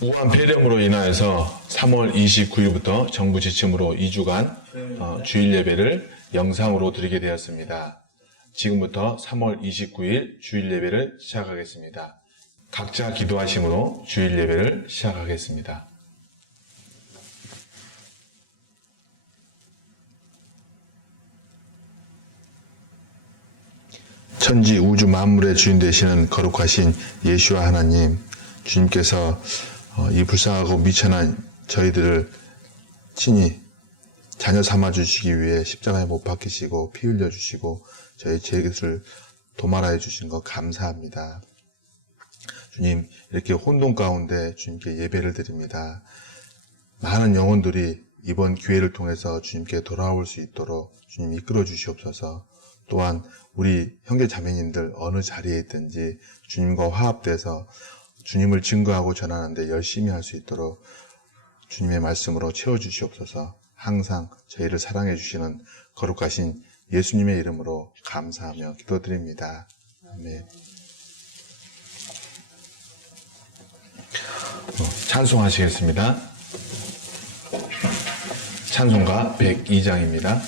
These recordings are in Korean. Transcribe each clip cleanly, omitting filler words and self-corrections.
우한 폐렴으로 인하여서 3월 29일부터 정부 지침으로 2주간 주일 예배를 영상으로 드리게 되었습니다. 지금부터 3월 29일 주일 예배를 시작하겠습니다. 각자 기도하심으로 주일 예배를 시작하겠습니다. 천지 우주 만물의 주인 되시는 거룩하신 예수와 하나님, 주님께서 이 불쌍하고 미천한 저희들을 친히 자녀 삼아 주시기 위해 십자가에 못 박히시고 피 흘려 주시고 저희 죄를 도말하여 주신 것 감사합니다. 주님, 이렇게 혼돈 가운데 주님께 예배를 드립니다. 많은 영혼들이 이번 기회를 통해서 주님께 돌아올 수 있도록 주님 이끌어 주시옵소서. 또한 우리 형제 자매님들 어느 자리에 있든지 주님과 화합돼서 주님을 증거하고 전하는데 열심히 할 수 있도록 주님의 말씀으로 채워주시옵소서. 항상 저희를 사랑해 주시는 거룩하신 예수님의 이름으로 감사하며 기도드립니다. 아멘. 찬송하시겠습니다. 찬송가 102장입니다.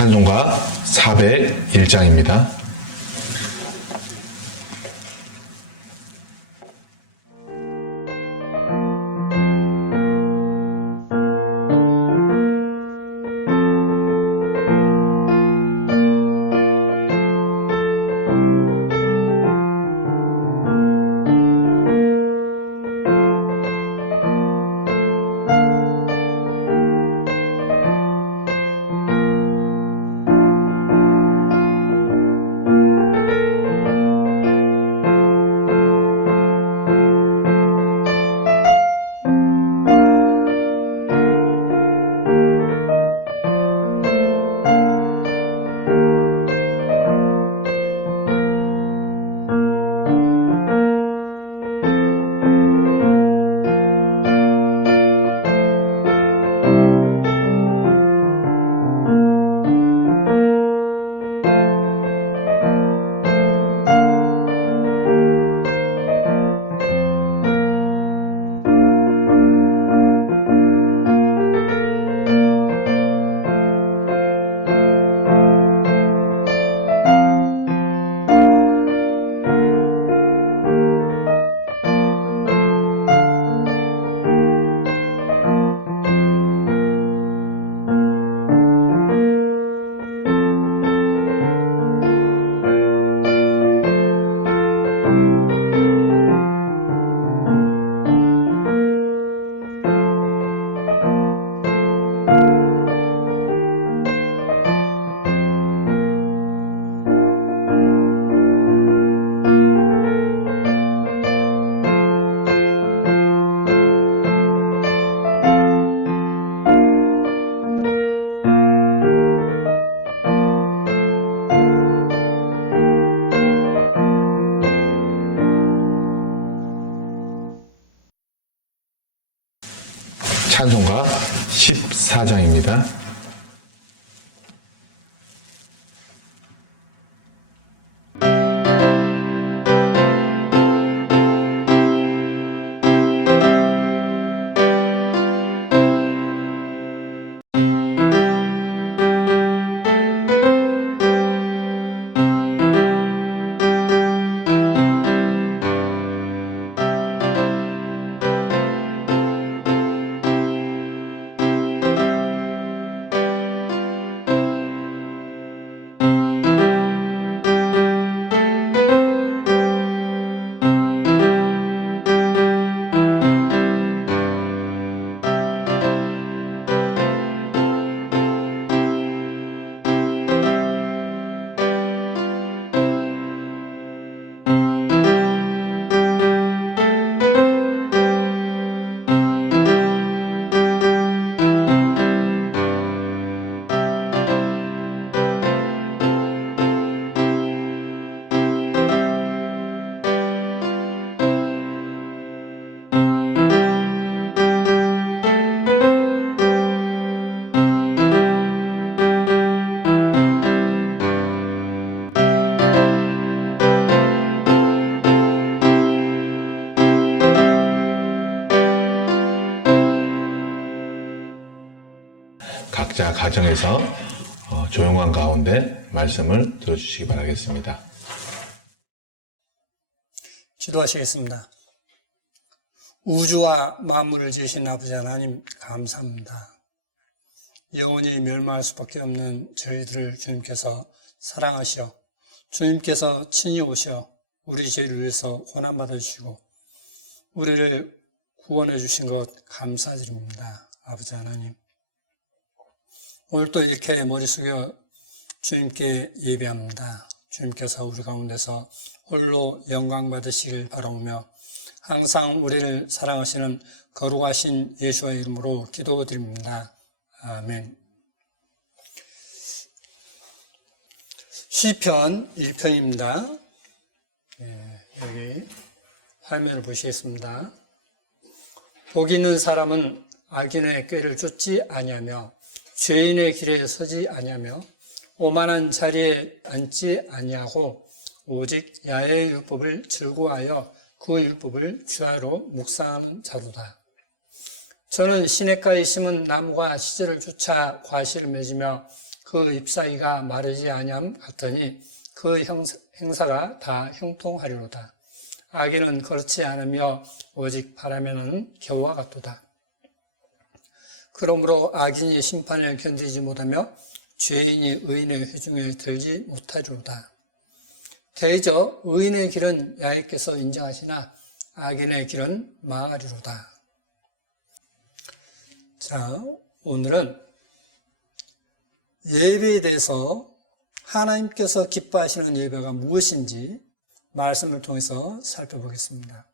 찬송가 401장입니다. 찬송가 14장입니다. 각자 가정에서 조용한 가운데 말씀을 들어주시기 바라겠습니다. 기도하시겠습니다. 우주와 만물을 지으신 아버지 하나님 감사합니다. 영원히 멸망할 수밖에 없는 저희들을 주님께서 사랑하시어 주님께서 친히 오셔 우리 죄를 위해서 고난받아 주시고 우리를 구원해 주신 것 감사드립니다. 아버지 하나님, 오늘 또 이렇게 머리 숙여 주님께 예배합니다. 주님께서 우리 가운데서 홀로 영광 받으시길 바라오며 항상 우리를 사랑하시는 거룩하신 예수의 이름으로 기도드립니다. 아멘. 시편 1편입니다. 여기 화면을 보시겠습니다. 복 있는 사람은 악인의 꾀를 쫓지 아니하며 죄인의 길에 서지 아니하며 오만한 자리에 앉지 아니하고 오직 야의 율법을 즐거워하여 그 율법을 주야로 묵상하는 자도다. 저는 시냇가에 심은 나무가 시절을 쫓아 과실을 맺으며 그 잎사귀가 마르지 아니함 같으니 그 행사가 다 형통하리로다. 악인은 그렇지 않으며 오직 바라면은 겨와 같도다. 그러므로 악인이 심판을 견디지 못하며 죄인이 의인의 회중에 들지 못하리로다. 대저 의인의 길은 야훼께서 인정하시나 악인의 길은 망하리로다. 자, 오늘은 예배에 대해서 하나님께서 기뻐하시는 예배가 무엇인지 말씀을 통해서 살펴보겠습니다.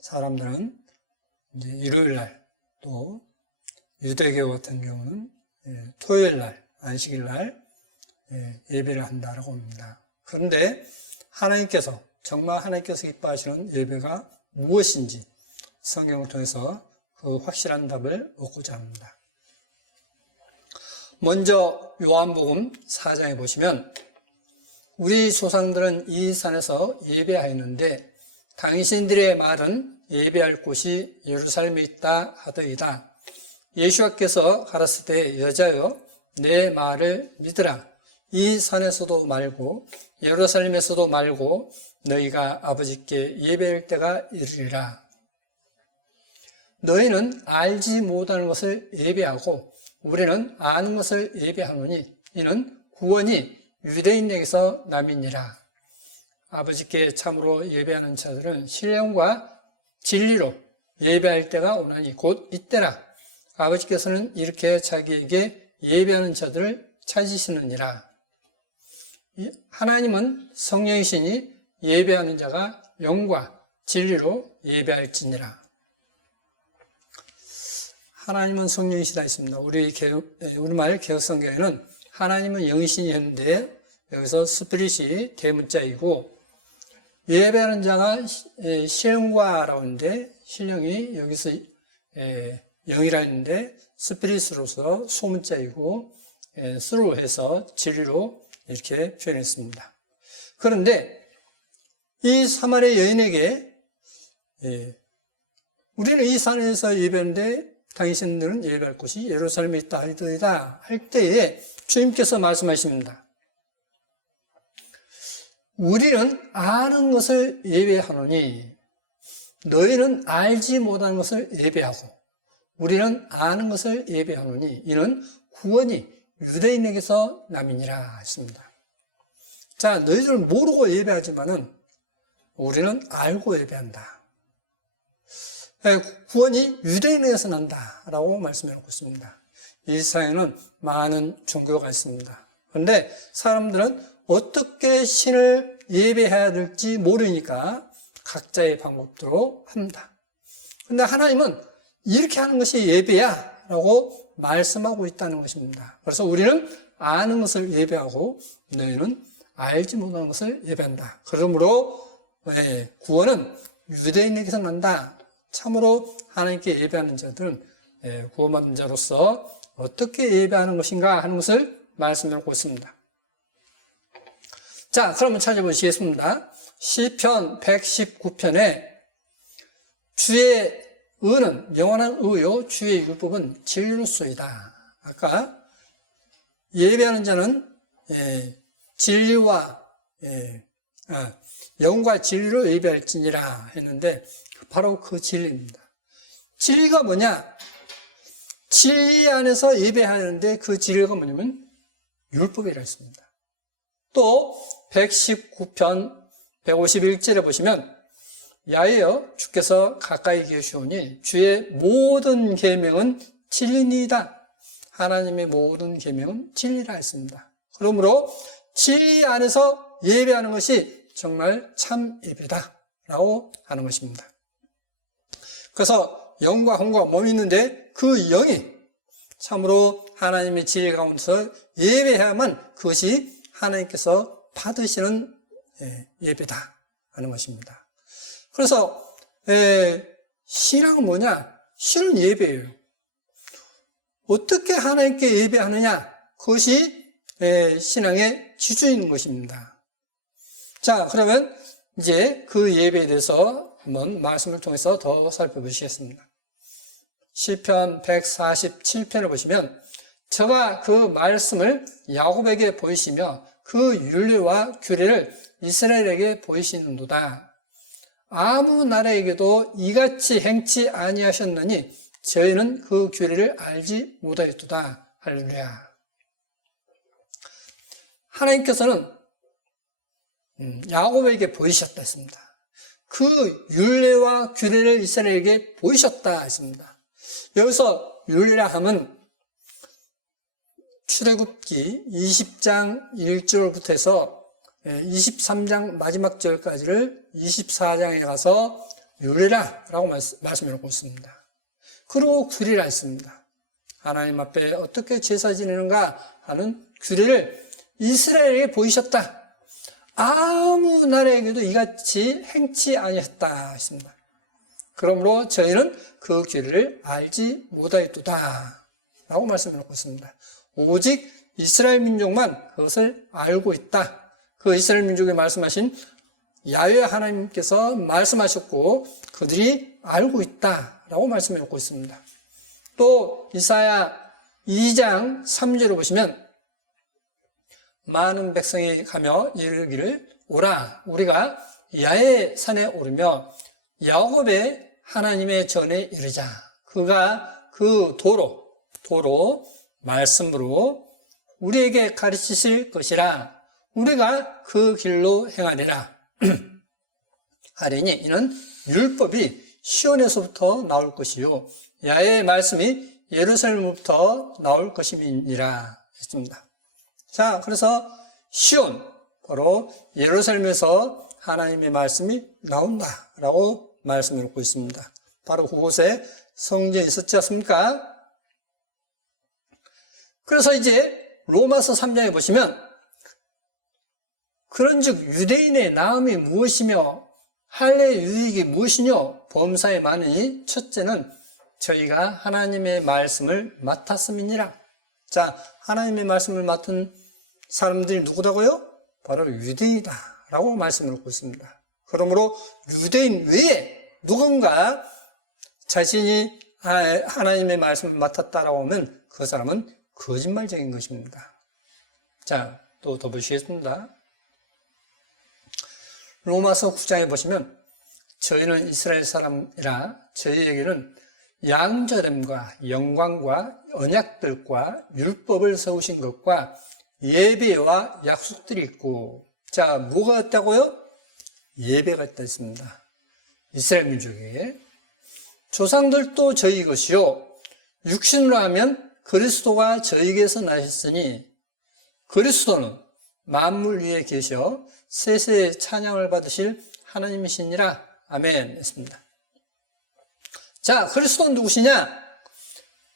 사람들은 이제 일요일날, 또 유대교 같은 경우는 토요일날, 안식일날 예배를 한다라고 합니다. 그런데 정말 하나님께서 기뻐하시는 예배가 무엇인지 성경을 통해서 그 확실한 답을 얻고자 합니다. 먼저 요한복음 4장에 보시면 우리 조상들은 이 산에서 예배하였는데 당신들의 말은 예배할 곳이 예루살렘에 있다 하더이다. 예수께서 가라사대 때 여자여 내 말을 믿으라. 이 산에서도 말고 예루살렘에서도 말고 너희가 아버지께 예배할 때가 이르리라. 너희는 알지 못하는 것을 예배하고 우리는 아는 것을 예배하노니 이는 구원이 유대인에게서 남이니라. 아버지께 참으로 예배하는 자들은 신령과 진리로 예배할 때가 오나니 곧 이때라. 아버지께서는 이렇게 자기에게 예배하는 자들을 찾으시느니라. 하나님은 성령이시니 예배하는 자가 영과 진리로 예배할지니라. 하나님은 성령이시다 했습니다. 우리말 개혁성경에는 하나님은 영이시니 했는데 여기서 스피릿이 대문자이고 예배하는 자가 신령과라고 하는데 신령이 여기서 영이라 했는데 스피릿으로서 소문자이고 스로 해서 진리로 이렇게 표현했습니다. 그런데 이 사마리아 여인에게 우리는 이 산에서 예배하는데 당신들은 예배할 곳이 예루살렘에 있다 하리더이다 할 때에 주님께서 말씀하십니다. 우리는 아는 것을 예배하노니 너희는 알지 못하는 것을 예배하고 우리는 아는 것을 예배하노니 이는 구원이 유대인에게서 남이니라 했습니다. 자, 너희들은 모르고 예배하지만은 우리는 알고 예배한다. 구원이 유대인에게서 난다라고 말씀해 놓고 있습니다. 이 세상에는 많은 종교가 있습니다. 그런데 사람들은 어떻게 신을 예배해야 될지 모르니까 각자의 방법대로 합니다. 그런데 하나님은 이렇게 하는 것이 예배야 라고 말씀하고 있다는 것입니다. 그래서 우리는 아는 것을 예배하고 너희는 알지 못하는 것을 예배한다. 그러므로 구원은 유대인에게서 난다. 참으로 하나님께 예배하는 자들은 구원받은 자로서 어떻게 예배하는 것인가 하는 것을 말씀하고 있습니다. 자, 그러면 찾아보시겠습니다. 시편 119편에 주의 의는 영원한 의요 주의 율법은 진리로소이다. 아까 예배하는 자는 진리와 영과 진리로 예배할지니라 했는데 바로 그 진리입니다. 진리가 뭐냐? 진리 안에서 예배하는데 그 진리가 뭐냐면 율법이라 했습니다. 또 119편 151절에 보시면 야훼여 주께서 가까이 계시오니 주의 모든 계명은 진리니이다. 하나님의 모든 계명은 진리라 했습니다. 그러므로 진리 안에서 예배하는 것이 정말 참 예배다 라고 하는 것입니다. 그래서 영과 혼과 몸이 있는데 그 영이 참으로 하나님의 진리 가운데서 예배해야만 그것이 하나님께서 받으시는 예배다 하는 것입니다. 그래서 신앙은 뭐냐? 신은 예배예요. 어떻게 하나님께 예배하느냐? 그것이 신앙의 기준인 것입니다. 자, 그러면 이제 그 예배에 대해서 한번 말씀을 통해서 더 살펴보시겠습니다. 시편 147편을 보시면 저가 그 말씀을 야곱에게 보이시며 그 율례와 규례를 이스라엘에게 보이시는도다. 아무 나라에게도 이같이 행치 아니하셨느니 저희는 그 규례를 알지 못하였도다. 할렐루야. 하나님께서는 야곱에게 보이셨다 했습니다. 그 율례와 규례를 이스라엘에게 보이셨다 했습니다. 여기서 율례라 함은 출애굽기 20장 1절부터 해서 23장 마지막 절까지를 24장에 가서 율례라라고 말씀해놓고 있습니다. 그리고 규례라 했습니다. 하나님 앞에 어떻게 제사 지내는가 하는 규례를 이스라엘에게 보이셨다. 아무 나라에게도 이같이 행치 아니했다 했습니다. 그러므로 저희는 그 규례를 알지 못하였도다 라고 말씀해놓고 있습니다. 오직 이스라엘 민족만 그것을 알고 있다. 그 이스라엘 민족에 말씀하신 야훼 하나님께서 말씀하셨고 그들이 알고 있다라고 말씀해 놓고 있습니다. 또 이사야 2장 3절을 보시면 많은 백성이 가며 이르기를 오라 우리가 야훼 산에 오르며 야곱의 하나님의 전에 이르자. 그가 그 도로 말씀으로 우리에게 가르치실 것이라 우리가 그 길로 행하리라 하리니 이는 율법이 시온에서부터 나올 것이요 야훼의 말씀이 예루살렘으로부터 나올 것임이니라 했습니다. 자, 그래서 시온 바로 예루살렘에서 하나님의 말씀이 나온다라고 말씀을 놓고 있습니다. 바로 그곳에 성전이 있었지 않습니까? 그래서 이제 로마서 3장에 보시면 그런즉 유대인의 나음이 무엇이며 할례의 유익이 무엇이뇨 범사에 많으니 첫째는 저희가 하나님의 말씀을 맡았음이니라. 자, 하나님의 말씀을 맡은 사람들이 누구다고요? 바로 유대인이다 라고 말씀을 놓고 있습니다. 그러므로 유대인 외에 누군가 자신이 하나님의 말씀을 맡았다라고 하면 그 사람은 거짓말쟁인 것입니다. 자, 또 더 보시겠습니다. 로마서 9장에 보시면 저희는 이스라엘 사람이라 저희에게는 양절됨과 영광과 언약들과 율법을 세우신 것과 예배와 약속들이 있고 자, 뭐가 있다고요? 예배가 있다 했습니다. 이스라엘 민족에게 조상들도 저희 것이요 육신으로 하면 그리스도가 저희에게서 나셨으니 그리스도는 만물 위에 계셔 세세의 찬양을 받으실 하나님이시니라. 아멘 했습니다. 자, 그리스도는 누구시냐?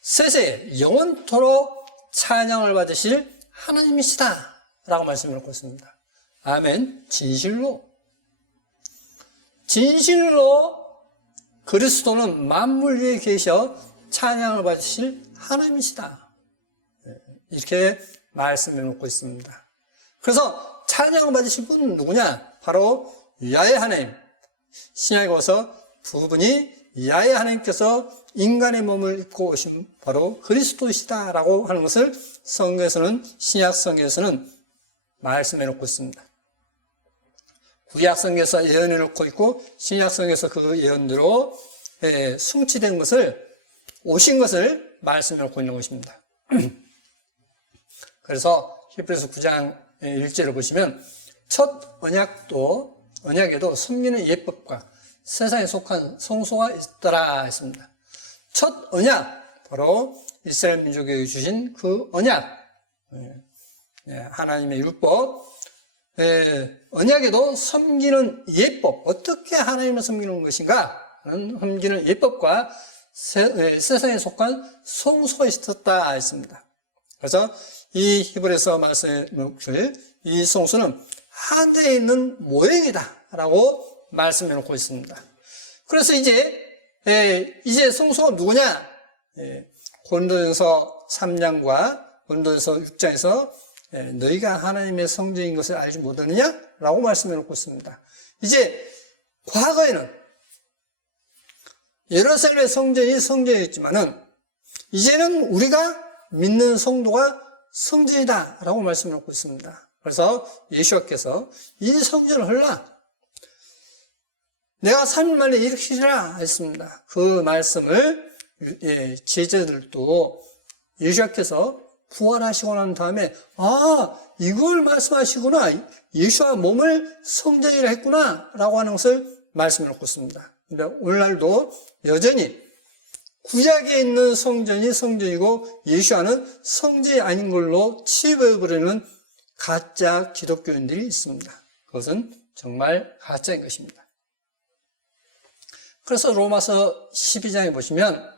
세세 영원토록 찬양을 받으실 하나님이시다 라고 말씀을 놓고 있습니다. 아멘. 진실로 그리스도는 만물 위에 계셔 찬양을 받으실 하나님이시다 이렇게 말씀해 놓고 있습니다. 그래서 찬양을 받으실 분은 누구냐? 바로 야훼 하나님. 신약에 와서 부분이 야훼 하나님께서 인간의 몸을 입고 오신 바로 그리스도시다라고 하는 것을 성경에서는 신약 성경에서는 말씀해 놓고 있습니다. 구약 성경에서 예언해 놓고 있고 신약 성경에서 그 예언대로 성취된 것을 오신 것을 말씀해 놓고 있는 것입니다. 그래서 히브리서 9장 1절을 보시면 첫 언약에도 섬기는 예법과 세상에 속한 성소가 있더라 했습니다. 첫 언약, 바로 이스라엘 민족에게 주신 그 언약, 하나님의 율법, 언약에도 섬기는 예법, 어떻게 하나님을 섬기는 것인가 하는 섬기는 예법과 세상에 속한 성소가 있었다 했습니다. 그래서 이 히브리서 말씀의 이 성소는 하늘에 있는 모형이다 라고 말씀해 놓고 있습니다. 그래서 이제 성소가 누구냐? 고린도전서 3장과 고린도전서 6장에서 너희가 하나님의 성전인 것을 알지 못하느냐? 라고 말씀해 놓고 있습니다. 이제 과거에는 예루살렘의 성전이었지만은 이제는 우리가 믿는 성도가 성전이다 라고 말씀을 놓고 있습니다. 그래서 예수께서 이 성전을 헐라, 내가 3일 만에 일으키리라 했습니다. 그 말씀을 제자들도 예수께서 부활하시고 난 다음에 이걸 말씀하시구나, 예수와 몸을 성전이라 했구나 라고 하는 것을 말씀을 놓고 있습니다. 근데 오늘날도 여전히 구약에 있는 성전이 성전이고 예수와는 성전이 아닌 걸로 취급해버리는 가짜 기독교인들이 있습니다. 그것은 정말 가짜인 것입니다. 그래서 로마서 12장에 보시면,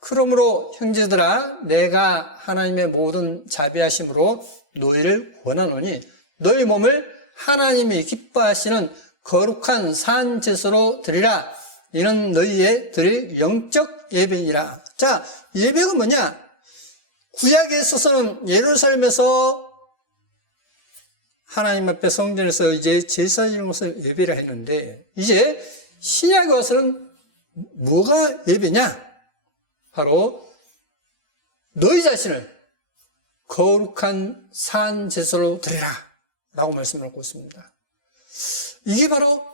그러므로 형제들아 내가 하나님의 모든 자비하심으로 너희를 권하노니 너희 몸을 하나님이 기뻐하시는 거룩한 산 제사로 드리라. 이는 너희의 드릴 영적 예배니라. 자, 예배가 뭐냐? 구약에 있어서는 예루살렘에서 하나님 앞에 성전에서 이제 제사 지는 것을 예배를 했는데, 이제 신약에 와서는 뭐가 예배냐? 바로 너희 자신을 거룩한 산 제사로 드리라 라고 말씀을 하고 있습니다. 이게 바로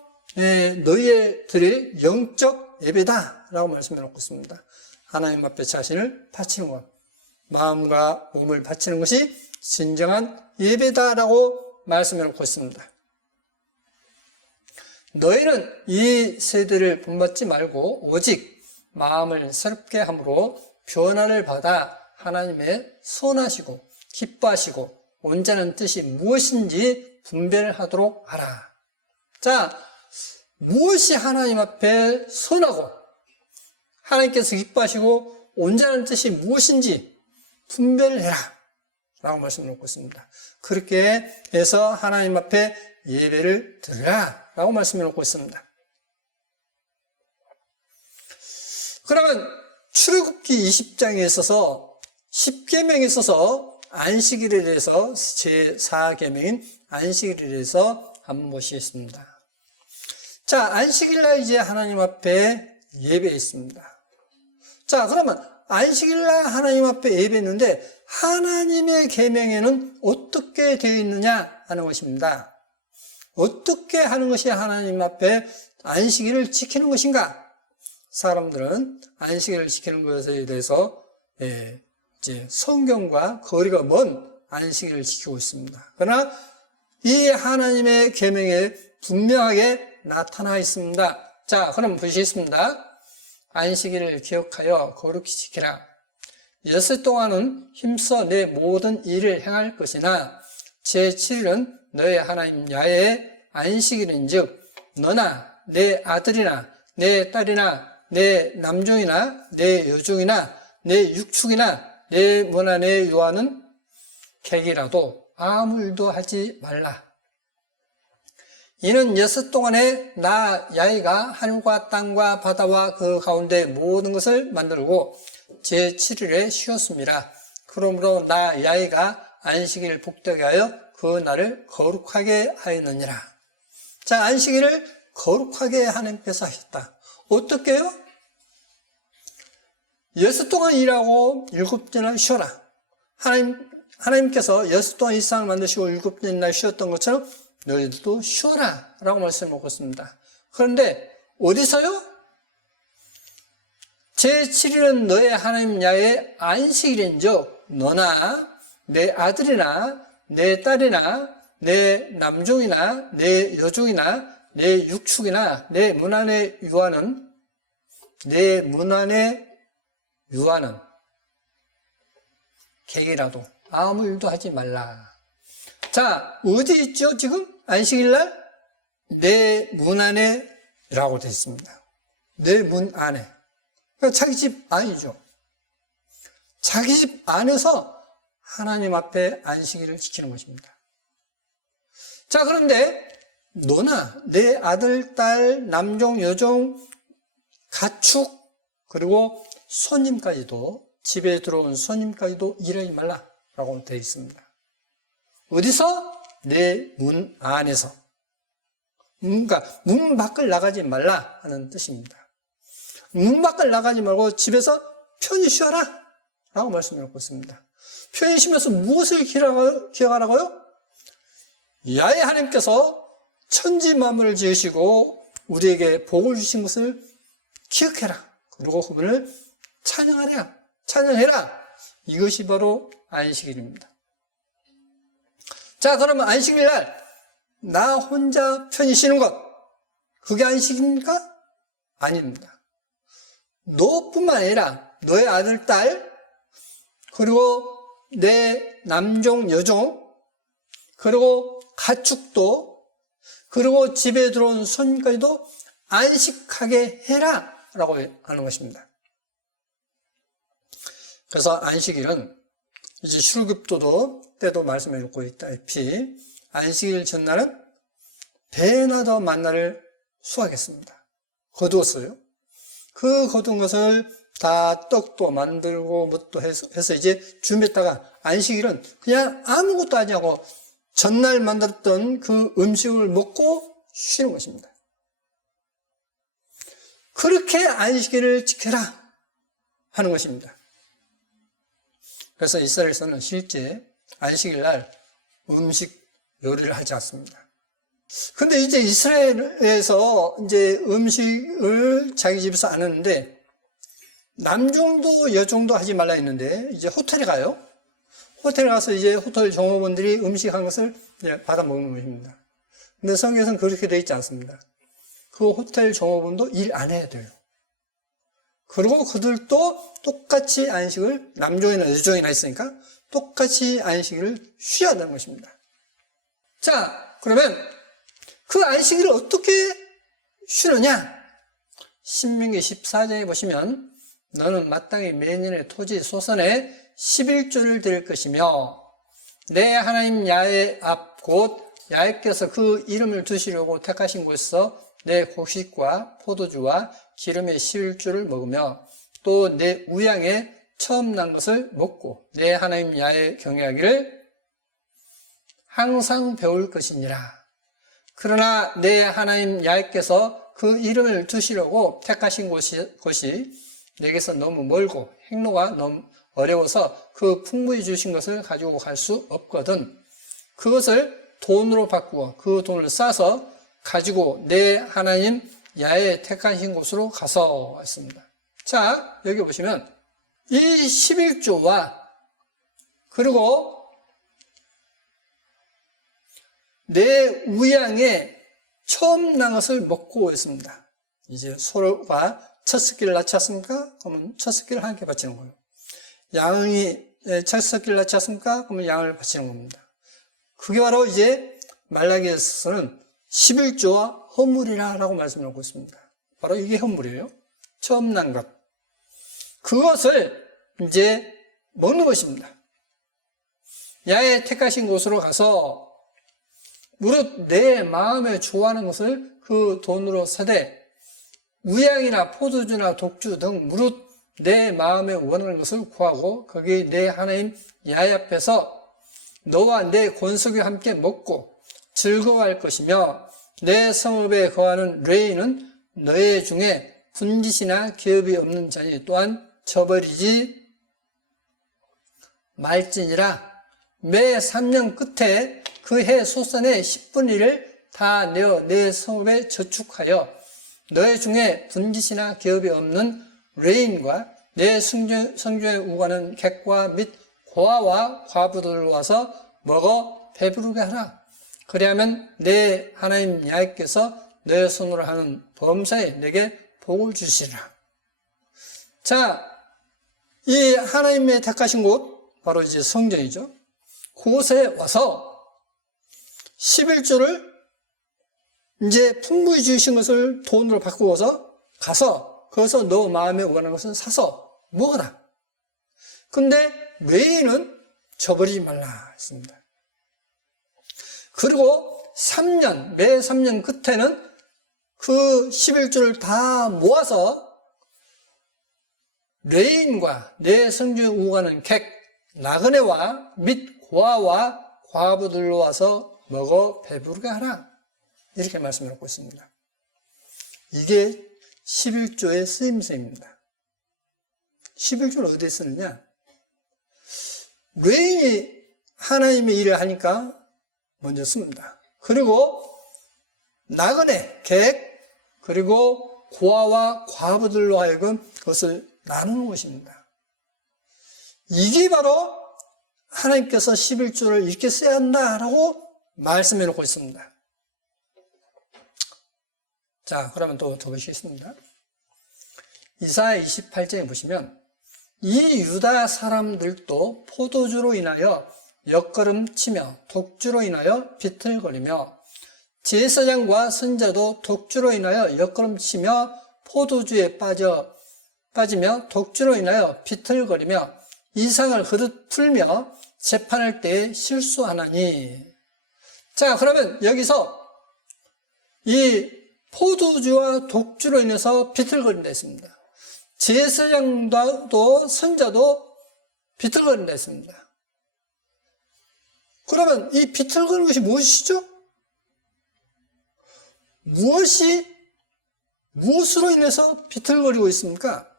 너희의 드릴 영적 예배다 라고 말씀을 하고 있습니다. 하나님 앞에 자신을 바치는 것, 마음과 몸을 바치는 것이 진정한 예배다라고 말씀을 하고 있습니다. 너희는 이 세대를 본받지 말고 오직 마음을 새롭게 함으로 변화를 받아 하나님의 선하시고 기뻐하시고 온전한 뜻이 무엇인지 분별하도록 하라. 자, 무엇이 하나님 앞에 선하고 하나님께서 기뻐하시고 온전한 뜻이 무엇인지 분별해라 라고 말씀을 놓고 있습니다. 그렇게 해서 하나님 앞에 예배를 드리라 라고 말씀을 놓고 있습니다. 그러면 출애굽기 20장에 있어서 10계명에 있어서 안식일에 대해서 제4계명인 안식일에 대해서 한번 보시겠습니다. 자, 안식일날 이제 하나님 앞에 예배했습니다. 자, 그러면 안식일날 하나님 앞에 예배했는데 하나님의 계명에는 어떻게 되어 있느냐 하는 것입니다. 어떻게 하는 것이 하나님 앞에 안식일을 지키는 것인가? 사람들은 안식일을 지키는 것에 대해서 이제 성경과 거리가 먼 안식일을 지키고 있습니다. 그러나 이 하나님의 계명에 분명하게 나타나 있습니다. 자, 그럼 보시겠습니다. 안식일을 기억하여 거룩히 지키라. 엿새 동안은 힘써 내 모든 일을 행할 것이나 제7일은 너의 하나님 야훼의 안식일인즉 너나 내 아들이나 내 딸이나 내 남종이나 내 여종이나 내 육축이나 내 문안에 요하는 객이라도 아무 일도 하지 말라. 이는 엿새 동안에 나 야훼가 하늘과 땅과 바다와 그 가운데 모든 것을 만들고 제7일에 쉬었습니다. 그러므로 나 야훼가 안식일을 복되게 하여 그 날을 거룩하게 하였느니라. 자, 안식일을 거룩하게 하나님께서 하셨다. 어떻게요? 엿새 동안 일하고 7째 날 쉬어라. 하나님께서 엿새 동안 이 세상을 만드시고 7째 날 쉬었던 것처럼 너희들도 쉬어라 라고 말씀하고 있습니다. 그런데 어디서요? 제7일은 너의 하나님 야훼의 안식일인즉 너나 내 아들이나 내 딸이나 내 남종이나 내 여종이나 내 육축이나 내 문안에 유하는 객이라도 아무 일도 하지 말라. 자, 어디 있죠 지금? 안식일날? 내 문 안에라고 되어 있습니다. 내 문 안에. 그러니까 자기 집 안이죠. 자기 집 안에서 하나님 앞에 안식일을 지키는 것입니다. 자, 그런데 너나 내 아들, 딸, 남종, 여종, 가축, 그리고 손님까지도, 집에 들어온 손님까지도 일하지 말라라고 되어 있습니다. 어디서? 내 문 안에서. 그러니까 문 밖을 나가지 말라 하는 뜻입니다. 문 밖을 나가지 말고 집에서 편히 쉬어라 라고 말씀드리고 있습니다. 표현이시면서 무엇을 기억하라고요? 야훼 하나님께서 천지 만물을 지으시고 우리에게 복을 주신 것을 기억해라. 그리고 그분을 찬양해라. 이것이 바로 안식일입니다. 자, 그러면 안식일 날 나 혼자 편히 쉬는 것, 그게 안식입니까? 아닙니다. 너뿐만 아니라 너의 아들, 딸, 그리고 내 남종, 여종, 그리고 가축도, 그리고 집에 들어온 손님까지도 안식하게 해라 라고 하는 것입니다. 그래서 안식일은 이제 출급도도 때도 말씀해 주고 있다시피 안식일 전날은 배나 더 만나를 수확했습니다. 거두었어요. 그 거둔 것을 다 떡도 만들고 뭣도 해서 이제 준비했다가 안식일은 그냥 아무것도 하지 않고 전날 만들었던 그 음식을 먹고 쉬는 것입니다. 그렇게 안식일을 지켜라 하는 것입니다. 그래서 이스라엘에서는 실제 안식일 날 음식 요리를 하지 않습니다. 근데 이제 이스라엘에서 이제 음식을 자기 집에서 안 하는데 남종도 여종도 하지 말라 했는데 이제 호텔에 가요. 호텔에 가서 이제 호텔 종업원들이 음식한 것을 받아 먹는 것입니다. 근데 성경에서는 그렇게 되어 있지 않습니다. 그 호텔 종업원도 일 안 해야 돼요. 그리고 그들도 똑같이 안식을 남종이나 여종이나 있으니까 똑같이 안식일을 쉬어야 하는 것입니다. 자, 그러면 그 안식일을 어떻게 쉬느냐? 신명기 14장에 보시면 너는 마땅히 매년의 토지 소선에 11조를 드릴 것이며 내 하나님 야훼 앞 곧 야훼께서 그 이름을 두시려고 택하신 곳에서 내 곡식과 포도주와 기름의 11조를 먹으며 또 내 우양에 처음 난 것을 먹고 내 하나님 야훼 경외하기를 항상 배울 것이니라. 그러나 내 하나님 야훼께서 그 이름을 두시려고 택하신 곳이 내게서 너무 멀고 행로가 너무 어려워서 그 풍부히 주신 것을 가지고 갈 수 없거든. 그것을 돈으로 바꾸어 그 돈을 싸서 가지고 내 하나님 야훼 택하신 곳으로 가서 했습니다. 자, 여기 보시면 이 11조와 그리고 내 우양에 처음 난 것을 먹고 있습니다. 이제 소가 첫 새끼를 낳았습니까? 그러면 첫 새끼를 하나님께 바치는 거예요. 양이 첫 새끼를 낳았습니까? 그러면 양을 바치는 겁니다. 그게 바로 이제 말라기에서는 11조와 헌물이라고 말씀하고 있습니다. 바로 이게 헌물이에요. 처음 난 것. 그것을 이제 먹는 것입니다. 야훼 택하신 곳으로 가서 무릇 내 마음에 좋아하는 것을 그 돈으로 사되 우양이나 포도주나 독주 등 무릇 내 마음에 원하는 것을 구하고 거기 내 하나님 야훼 앞에서 너와 내 권속이 함께 먹고 즐거워할 것이며 내 성읍에 거하는 레인은 너희 중에 분깃이나 기업이 없는 자니 또한 저버리지 말지니라. 매 3년 끝에 그 해 소선의 10분의 1을 다 내어 내 성읍에 저축하여 너희 중에 분깃이나 기업이 없는 레인과 내 성중에 우가는 객과 및 고아와 과부들을 와서 먹어 배부르게 하라. 그리하면 내 하나님 야훼께서 내 손으로 하는 범사에 내게 복을 주시리라. 자, 이 하나님의 택하신 곳 바로 이제 성전이죠. 그곳에 와서 11조를 이제 풍부히 주신 것을 돈으로 바꾸어서 가서 거기서 너 마음에 원하는 것은 사서 먹어라. 근데 레인은 저버리지 말라 했습니다. 그리고 3년, 매 3년 끝에는 그 11조를 다 모아서 레인과 내 성중에 우가는 객, 나그네와 및 고아와 과부들로 와서 먹어 배부르게 하라. 이렇게 말씀을 하고 있습니다. 이게 11조의 쓰임새입니다. 11조를 어디에 쓰느냐? 레인이 하나님의 일을 하니까 먼저 씁니다. 그리고 나그네, 객, 그리고 고아와 과부들로 하여금 그것을 나누는 것입니다. 이게 바로 하나님께서 11조를 이렇게 써야 한다라고 말씀해 놓고 있습니다. 자, 그러면 또 보시겠습니다. 이사야 28장에 보시면 이 유다 사람들도 포도주로 인하여 옆걸음치며 독주로 인하여 비틀거리며 제사장과 선자도 독주로 인하여 옆걸음치며 포도주에 빠지며 독주로 인하여 비틀거리며 이상을 그릇 풀며 재판할 때에 실수하나니. 자, 그러면 여기서 이 포도주와 독주로 인해서 비틀거린다 했습니다. 제사장도 선자도 비틀거린다 했습니다. 그러면 이 비틀거리는 것이 무엇이죠? 무엇으로 인해서 비틀거리고 있습니까?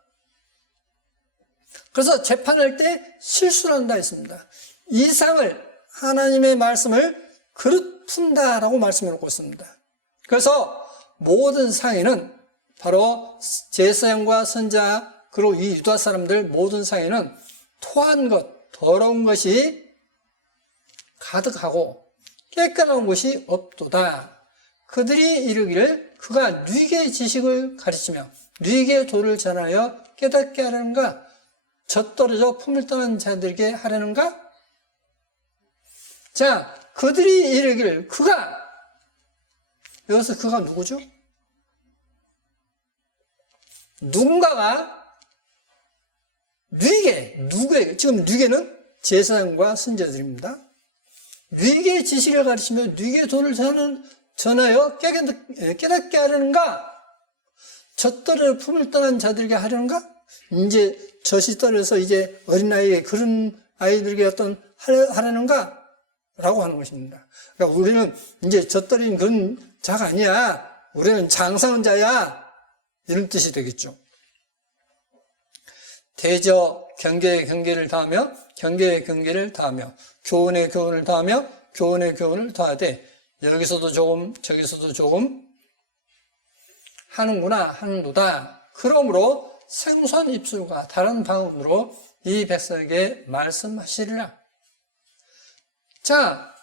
그래서 재판할 때 실수를 한다 했습니다. 이상을, 하나님의 말씀을 그릇 푼다라고 말씀해 놓고 있습니다. 그래서 모든 상에는 바로 제사장과 선자 그리고 이 유다 사람들 모든 상에는 토한 것, 더러운 것이 가득하고 깨끗한 것이 없도다. 그들이 이르기를 그가 뉘게 지식을 가르치며 뉘게 도를 전하여 깨닫게 하려는가? 젖떨어져 품을 떠난 자들에게 하려는가? 자, 그들이 이르기를 그가, 여기서 그가 누구죠? 누군가가 누구에게, 지금 뉘게는 제사장과 선자들입니다. 뉘게 지식을 가르치며 뉘게 도를 전하여 깨닫게 하려는가? 젖떨어 품을 떠난 자들에게 하려는가? 이제 젖이 떨어져서 이제 어린아이에 그런 아이들에게 하려는가? 라고 하는 것입니다. 그러니까 우리는 이제 젖떨인 그런 자가 아니야. 우리는 장성한 자야. 이런 뜻이 되겠죠. 대저 경계의 경계를 다하며 경계의 경계를 다하며 교훈의 교훈을 다하며 교훈의 교훈을 다하되 여기서도 조금 저기서도 조금 하는도다. 그러므로 생선 입술과 다른 방언으로 이 백성에게 말씀하시리라. 자,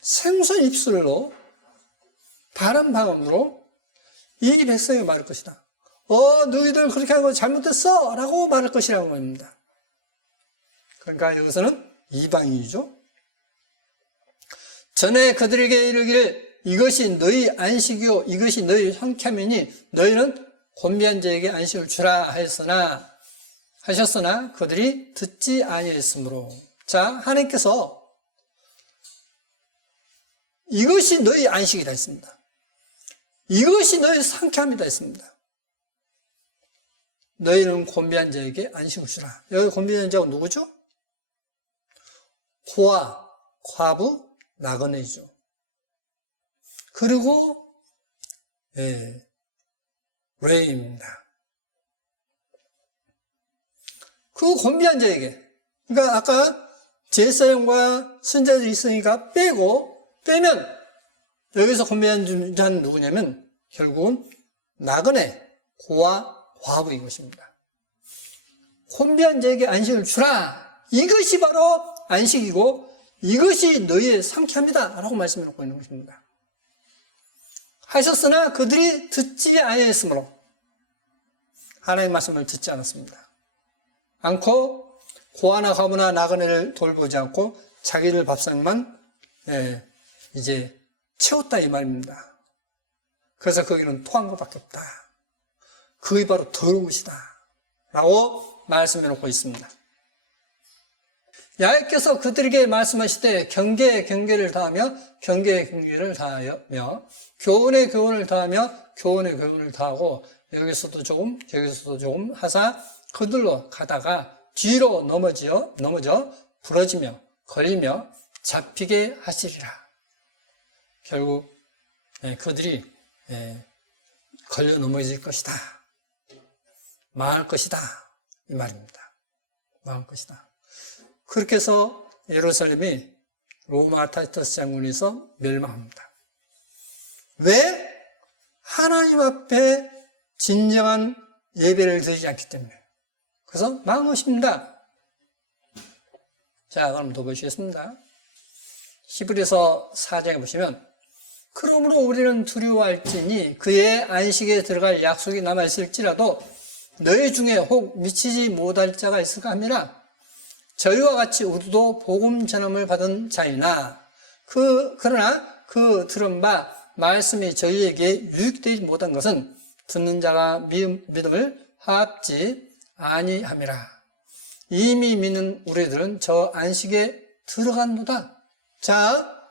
생선 입술로 다른 방언으로 이 백성에게 말할 것이다. 너희들 그렇게 하는 거 잘못했어! 라고 말할 것이라는 겁니다. 그러니까 여기서는 이방인이죠. 전에 그들에게 이르기를 이것이 너희 안식이요 이것이 너희 성참이니 너희는 곤비한 자에게 안식을 주라 하셨으나 그들이 듣지 아니했으므로. 자, 하나님께서 이것이 너희 안식이다 했습니다. 이것이 너희 상쾌함이다 했습니다. 너희는 곤비한 자에게 안식을 주라. 여기 곤비한 자가 누구죠? 고아, 과부, 나그네이죠. 그리고 레인입니다. 그 곤비한 자에게, 그러니까 아까 제사장과 선자들이 있으니까 빼면 여기서 곤비한 자는 누구냐면 결국은 나그네, 고아, 과부인 것입니다. 곤비한 자에게 안식을 주라. 이것이 바로 안식이고 이것이 너희의 상쾌함이다 라고 말씀해 놓고 있는 것입니다. 하셨으나 그들이 듣지 아니했으므로 하나님의 말씀을 듣지 않고 고아나 과부나 나그네를 돌보지 않고 자기들 밥상만 이제 채웠다 이 말입니다. 그래서 거기는 토한 것밖에 없다. 그게 바로 더러운 것이다 라고 말씀해 놓고 있습니다. 야훼께서 그들에게 말씀하시되 경계의 경계를 다하며 경계의 경계를 다하며 교훈의 교훈을 다하며 교훈의 교훈을 다하고 여기서도 조금 저기서도 조금 하사 그들로 가다가 뒤로 넘어져 부러지며 걸리며 잡히게 하시리라. 결국 그들이 걸려 넘어질 것이다. 망할 것이다. 이 말입니다. 망할 것이다. 그렇게 해서 예루살렘이 로마 타이터스 장군에서 멸망합니다. 왜? 하나님 앞에 진정한 예배를 드리지 않기 때문에. 그래서 망한 것입니다. 자, 그럼 더 보시겠습니다. 히브리서 4장에 보시면, 그러므로 우리는 두려워할지니 그의 안식에 들어갈 약속이 남아있을지라도 너희 중에 혹 미치지 못할 자가 있을까 함이라. 저희와 같이 우리도 복음 전함을 받은 자이나 그러나 그 들은 바 말씀이 저희에게 유익되지 못한 것은 듣는 자가 믿음을 화합지 아니함이라. 이미 믿는 우리들은 저 안식에 들어간도다. 자,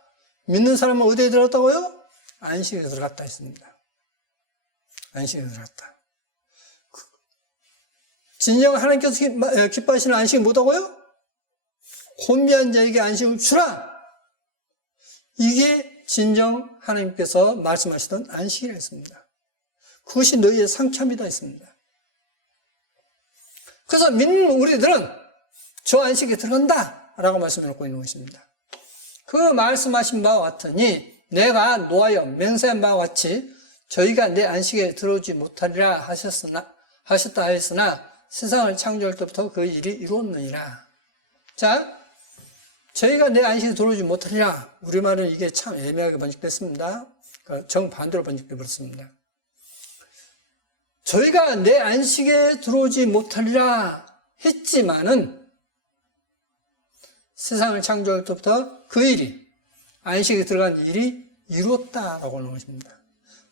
믿는 사람은 어디에 들어갔다고요? 안식에 들어갔다 했습니다. 안식에 들어갔다. 진정 하나님께서 기뻐하시는 안식이 뭐다고요? 혼미한 자에게 안식을 주라. 이게 진정 하나님께서 말씀하시던 안식이라 했습니다. 그것이 너희의 상참이다 했습니다. 그래서 믿는 우리들은 저 안식에 들어간다 라고 말씀을 놓고 있는 것입니다. 그 말씀하신 바와 같으니 내가 노하여 맹세한 바와 같이 저희가 내 안식에 들어오지 못하리라 하셨다 하였으나 세상을 창조할 때부터 그 일이 이루었느니라. 자, 저희가 내 안식에 들어오지 못하리라. 우리말은 이게 참 애매하게 번역됐습니다. 정반대로 번역돼 버렸습니다. 저희가 내 안식에 들어오지 못하리라 했지만은 세상을 창조할 때부터 그 일이, 안식에 들어간 일이 이루었다라고 하는 것입니다.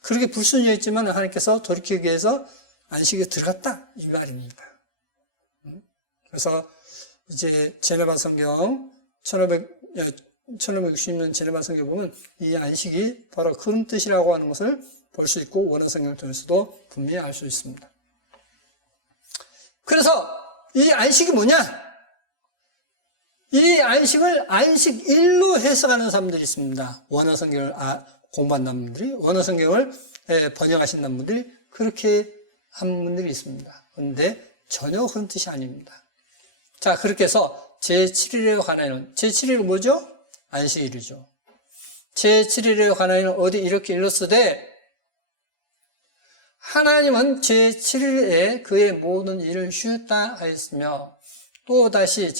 그렇게 불순이했지만 하나님께서 돌이키기 위해서 안식에 들어갔다 이 말입니다. 그래서 이제 제네바 성경 1560년 제네바 성경 보면 이 안식이 바로 그런 뜻이라고 하는 것을 볼 수 있고 원어 성경을 통해서도 분명히 알 수 있습니다. 그래서 이 안식이 뭐냐? 이 안식을 안식일로 해석하는 사람들이 있습니다. 원어 성경을 공부한 분들이, 원어 성경을 번역하신 분들이 그렇게 한 분들이 있습니다. 그런데 전혀 그런 뜻이 아닙니다. 자, 그렇게 해서 제7일에 관하여는, 제7일은 뭐죠? 안식일이죠. 제7일에 관하여는 어디 이렇게 일렀으되 하나님은 제7일에 그의 모든 일을 쉬었다 하였으며 또다시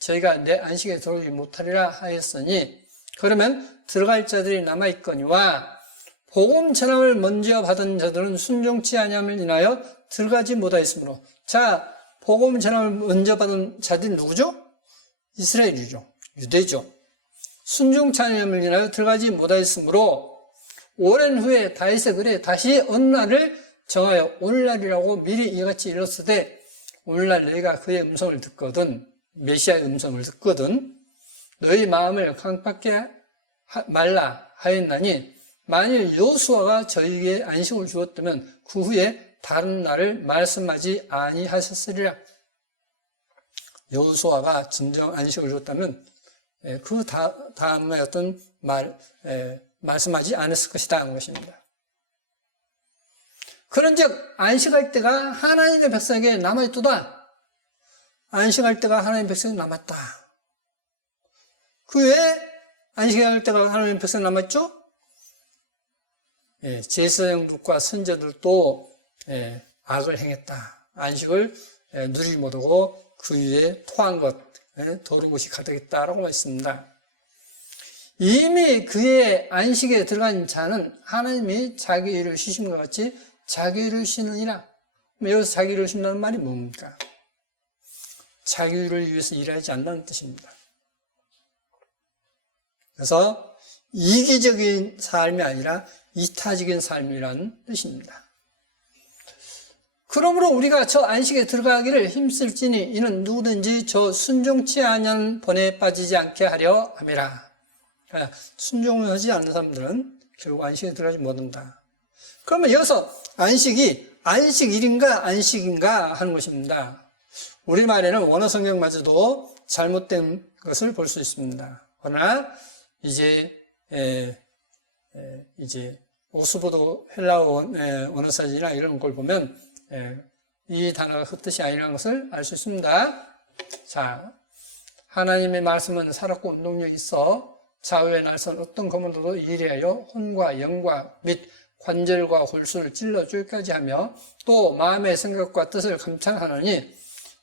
저희가 내 안식에 들어오지 못하리라 하였으니 그러면 들어갈 자들이 남아있거니와 복음 전함을 먼저 받은 자들은 순종치 아니함을 인하여 들어가지 못하였으므로. 자, 복음 전함을 먼저 받은 자들이 누구죠? 이스라엘이죠. 유대죠. 순종치 아니함을 인하여 들어가지 못하였으므로 오랜 후에 다윗의 글에 다시 어느 날을 정하여 오늘날이라고 미리 이같이 일렀으되 오늘날 너희가 그의 음성을 듣거든, 메시아의 음성을 듣거든 너희 마음을 강팍게 말라 하였나니 만일 여호수아가 저희에게 안식을 주었다면 그 후에 다른 날을 말씀하지 아니하셨으리라. 여호수아가 진정 안식을 주었다면 그 다음에 어떤 말씀하지 않았을 것이다 하는 것입니다. 그런즉 안식할 때가 하나님의 백성에게 남아있도다. 안식할 때가 하나님의 백성에게 남았다. 그 외에 안식할 때가 하나님의 백성에게 남았죠? 제사장들과 선자들도 악을 행했다. 안식을 누리지 못하고 그 위에 토한 것, 더러운 것이 가득했다라고 했습니다. 이미 그의 안식에 들어간 자는 하나님이 자기 일을 쉬신 것 같이 자기 일을 쉬느니라. 여기서 자기 일을 쉰다는 말이 뭡니까? 자기 일을 위해서 일하지 않는다는 뜻입니다. 그래서 이기적인 삶이 아니라 이타적인 삶이라는 뜻입니다. 그러므로 우리가 저 안식에 들어가기를 힘쓸지니 이는 누구든지 저 순종치 아니한 번에 빠지지 않게 하려 함이라. 순종을 하지 않는 사람들은 결국 안식에 들어가지 못한다. 그러면 여기서 안식이 안식일인가 안식인가 하는 것입니다. 우리말에는 원어 성경마저도 잘못된 것을 볼 수 있습니다. 그러나 이제 오스보드 헬라어 원어사전이나 이런 걸 보면 이 단어가 그 뜻이 아니라는 것을 알 수 있습니다. 자, 하나님의 말씀은 살았고 운동력이 있어 좌우의 날선 어떤 검은도도 이리하여 혼과 영과 및 관절과 골수를 찔러 죽기까지 하며 또 마음의 생각과 뜻을 감찰하느니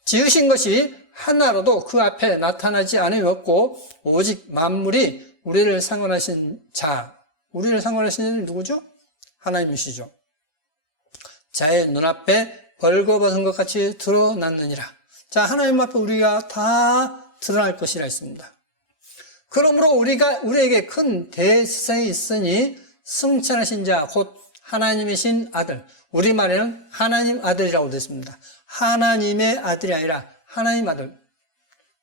지으신 것이 하나로도 그 앞에 나타나지 않음이 없고 오직 만물이 우리를 상관하신 자, 우리를 상관하신 자는 누구죠? 하나님이시죠. 자의 눈앞에 벌거벗은 것 같이 드러났느니라. 자, 하나님 앞에 우리가 다 드러날 것이라 했습니다. 그러므로 우리에게 큰 대세상이 있으니 승천하신 자, 곧 하나님이신 아들. 우리말에는 하나님 아들이라고 되어 있습니다. 하나님의 아들이 아니라 하나님 아들.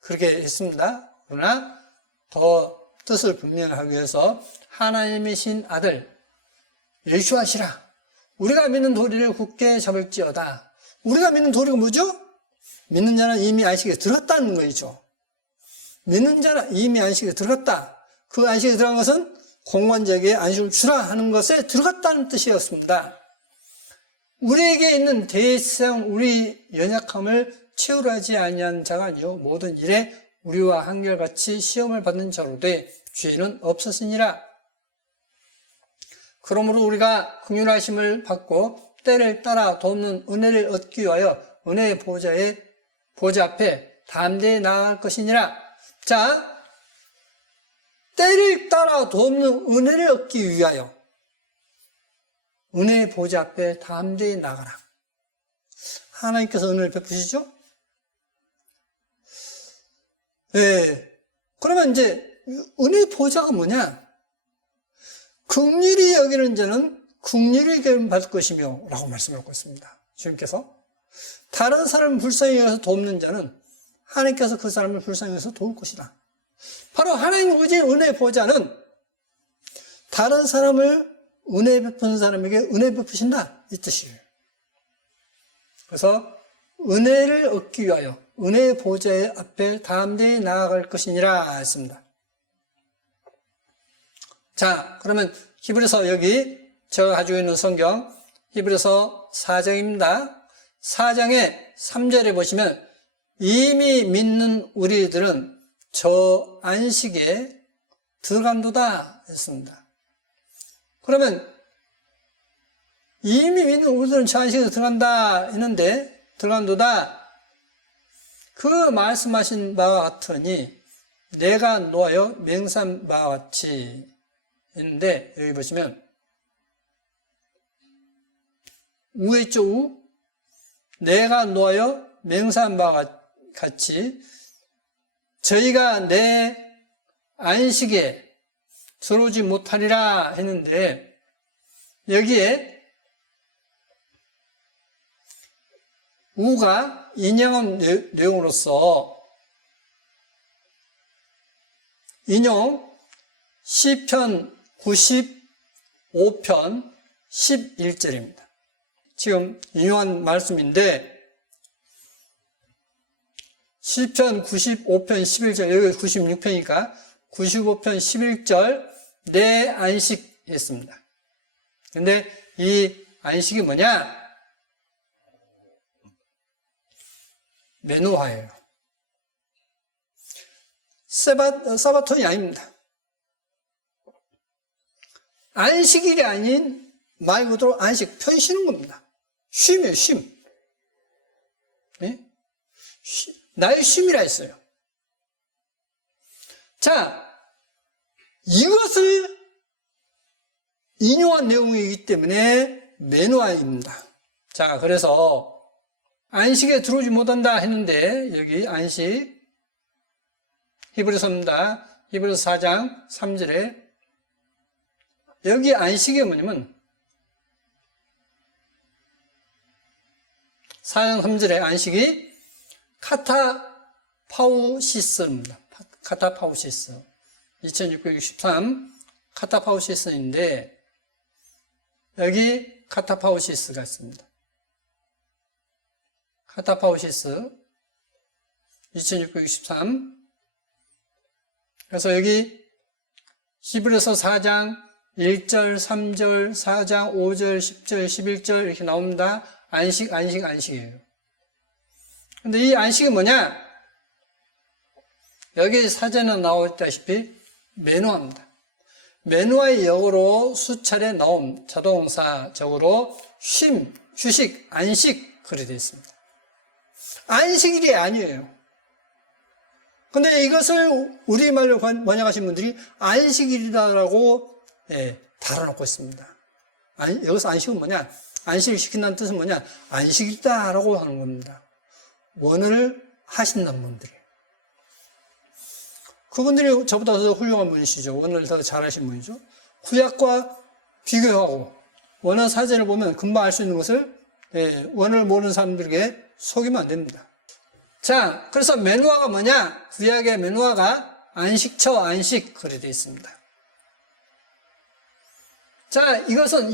그렇게 했습니다. 그러나 더 뜻을 분명하기 위해서 하나님이신 아들, 예수하시라. 우리가 믿는 도리를 굳게 잡을지어다. 우리가 믿는 도리가 뭐죠? 믿는 자는 이미 안식에 들어갔다는 거죠. 믿는 자는 이미 안식에 들어갔다. 그 안식에 들어간 것은 공관자에게 안식을 주라 하는 것에 들어갔다는 뜻이었습니다. 우리에게 있는 대세상 우리 연약함을 채우려 하지 아니한 자가 아니요 모든 일에 우리와 한결같이 시험을 받는 자로 돼 죄는 없었으니라. 그러므로 우리가 긍휼하심을 받고 때를 따라 돕는 은혜를 얻기 위하여 은혜의 보좌 앞에 담대히 나아갈 것이니라. 자, 때를 따라 돕는 은혜를 얻기 위하여 은혜의 보좌 앞에 담대히 나가라. 하나님께서 은혜를 베푸시죠? 네. 그러면 이제 은혜의 보좌가 뭐냐? 긍휼히 여기는 자는 긍휼히 받을 것이며 라고 말씀하고 있습니다. 주님께서 다른 사람을 불쌍히 여겨서 돕는 자는 하나님께서 그 사람을 불쌍히 여겨서 도울 것이다. 바로 하나님 우주의 은혜의 보좌는 다른 사람을 은혜 베푸는 사람에게 은혜 베푸신다 이 뜻이에요. 그래서 은혜를 얻기 위하여 은혜의 보좌의 앞에 담대히 나아갈 것이니라 했습니다. 자, 그러면 히브리서 여기 제가 가지고 있는 성경 히브리서 4장입니다. 4장의 3절에 보시면 이미 믿는 우리들은 저 안식에 들어간도다 했습니다. 그러면 이미 믿는 우리들은 저 안식에 들어간다 했는데 들어간도다 그 말씀하신 바와 같으니 내가 놓아여 맹세한 바와 같이 했는데 여기 보시면 우에 있죠. 우 내가 놓아여 맹세한 바와 같이 저희가 내 안식에 들어오지 못하리라 했는데 여기에 우가 인용한 내용으로서 인용 시편 95편 11절입니다. 지금 인용한 말씀인데 시편 95편 11절 여기 96편이니까 95편 11절 내 안식 했습니다. 근데 이 안식이 뭐냐? 메노하예요. 사바톤이 아닙니다. 안식일이 아닌 말 그대로 안식, 편히 쉬는 겁니다. 쉼이에요, 쉼. 네? 나의 쉼이라 했어요. 자, 이것을 인용한 내용이기 때문에 메노아입니다. 자, 그래서 안식에 들어오지 못한다 했는데 여기 안식 히브리서입니다. 히브리서 4장 3절에 여기 안식이 뭐냐면 4장 3절에 안식이 카타파우시스입니다. 카타파우시스 2663 카타파우시스인데 여기 카타파우시스가 있습니다. 카타파우시스 2663 그래서 여기 히브리서 4장 1절, 3절, 4장 5절, 10절, 11절 이렇게 나옵니다. 안식이에요. 근데 이 안식이 뭐냐? 여기 사전에 나와 있다시피 매노아입니다. 매노아의 역으로 수차례 나온 자동사적으로 쉼, 휴식, 안식 그리 되어 있습니다. 안식일이 아니에요. 근데 이것을 우리말로 번역하신 분들이 안식일이라고 달아놓고 있습니다. 여기서 안식은 뭐냐? 안식을 시킨다는 뜻은 뭐냐? 안식이다라고 하는 겁니다. 원어를 하신다는 분들이. 그분들이 저보다 더 훌륭한 분이시죠. 원어를 더 잘하신 분이죠. 구약과 비교하고 원어 사전을 보면 금방 알 수 있는 것을 원어를 모르는 사람들에게 속이면 안 됩니다. 자, 그래서 메누아가 뭐냐? 구약의 메누아가 안식처, 안식 그래 되어 있습니다. 자, 이것은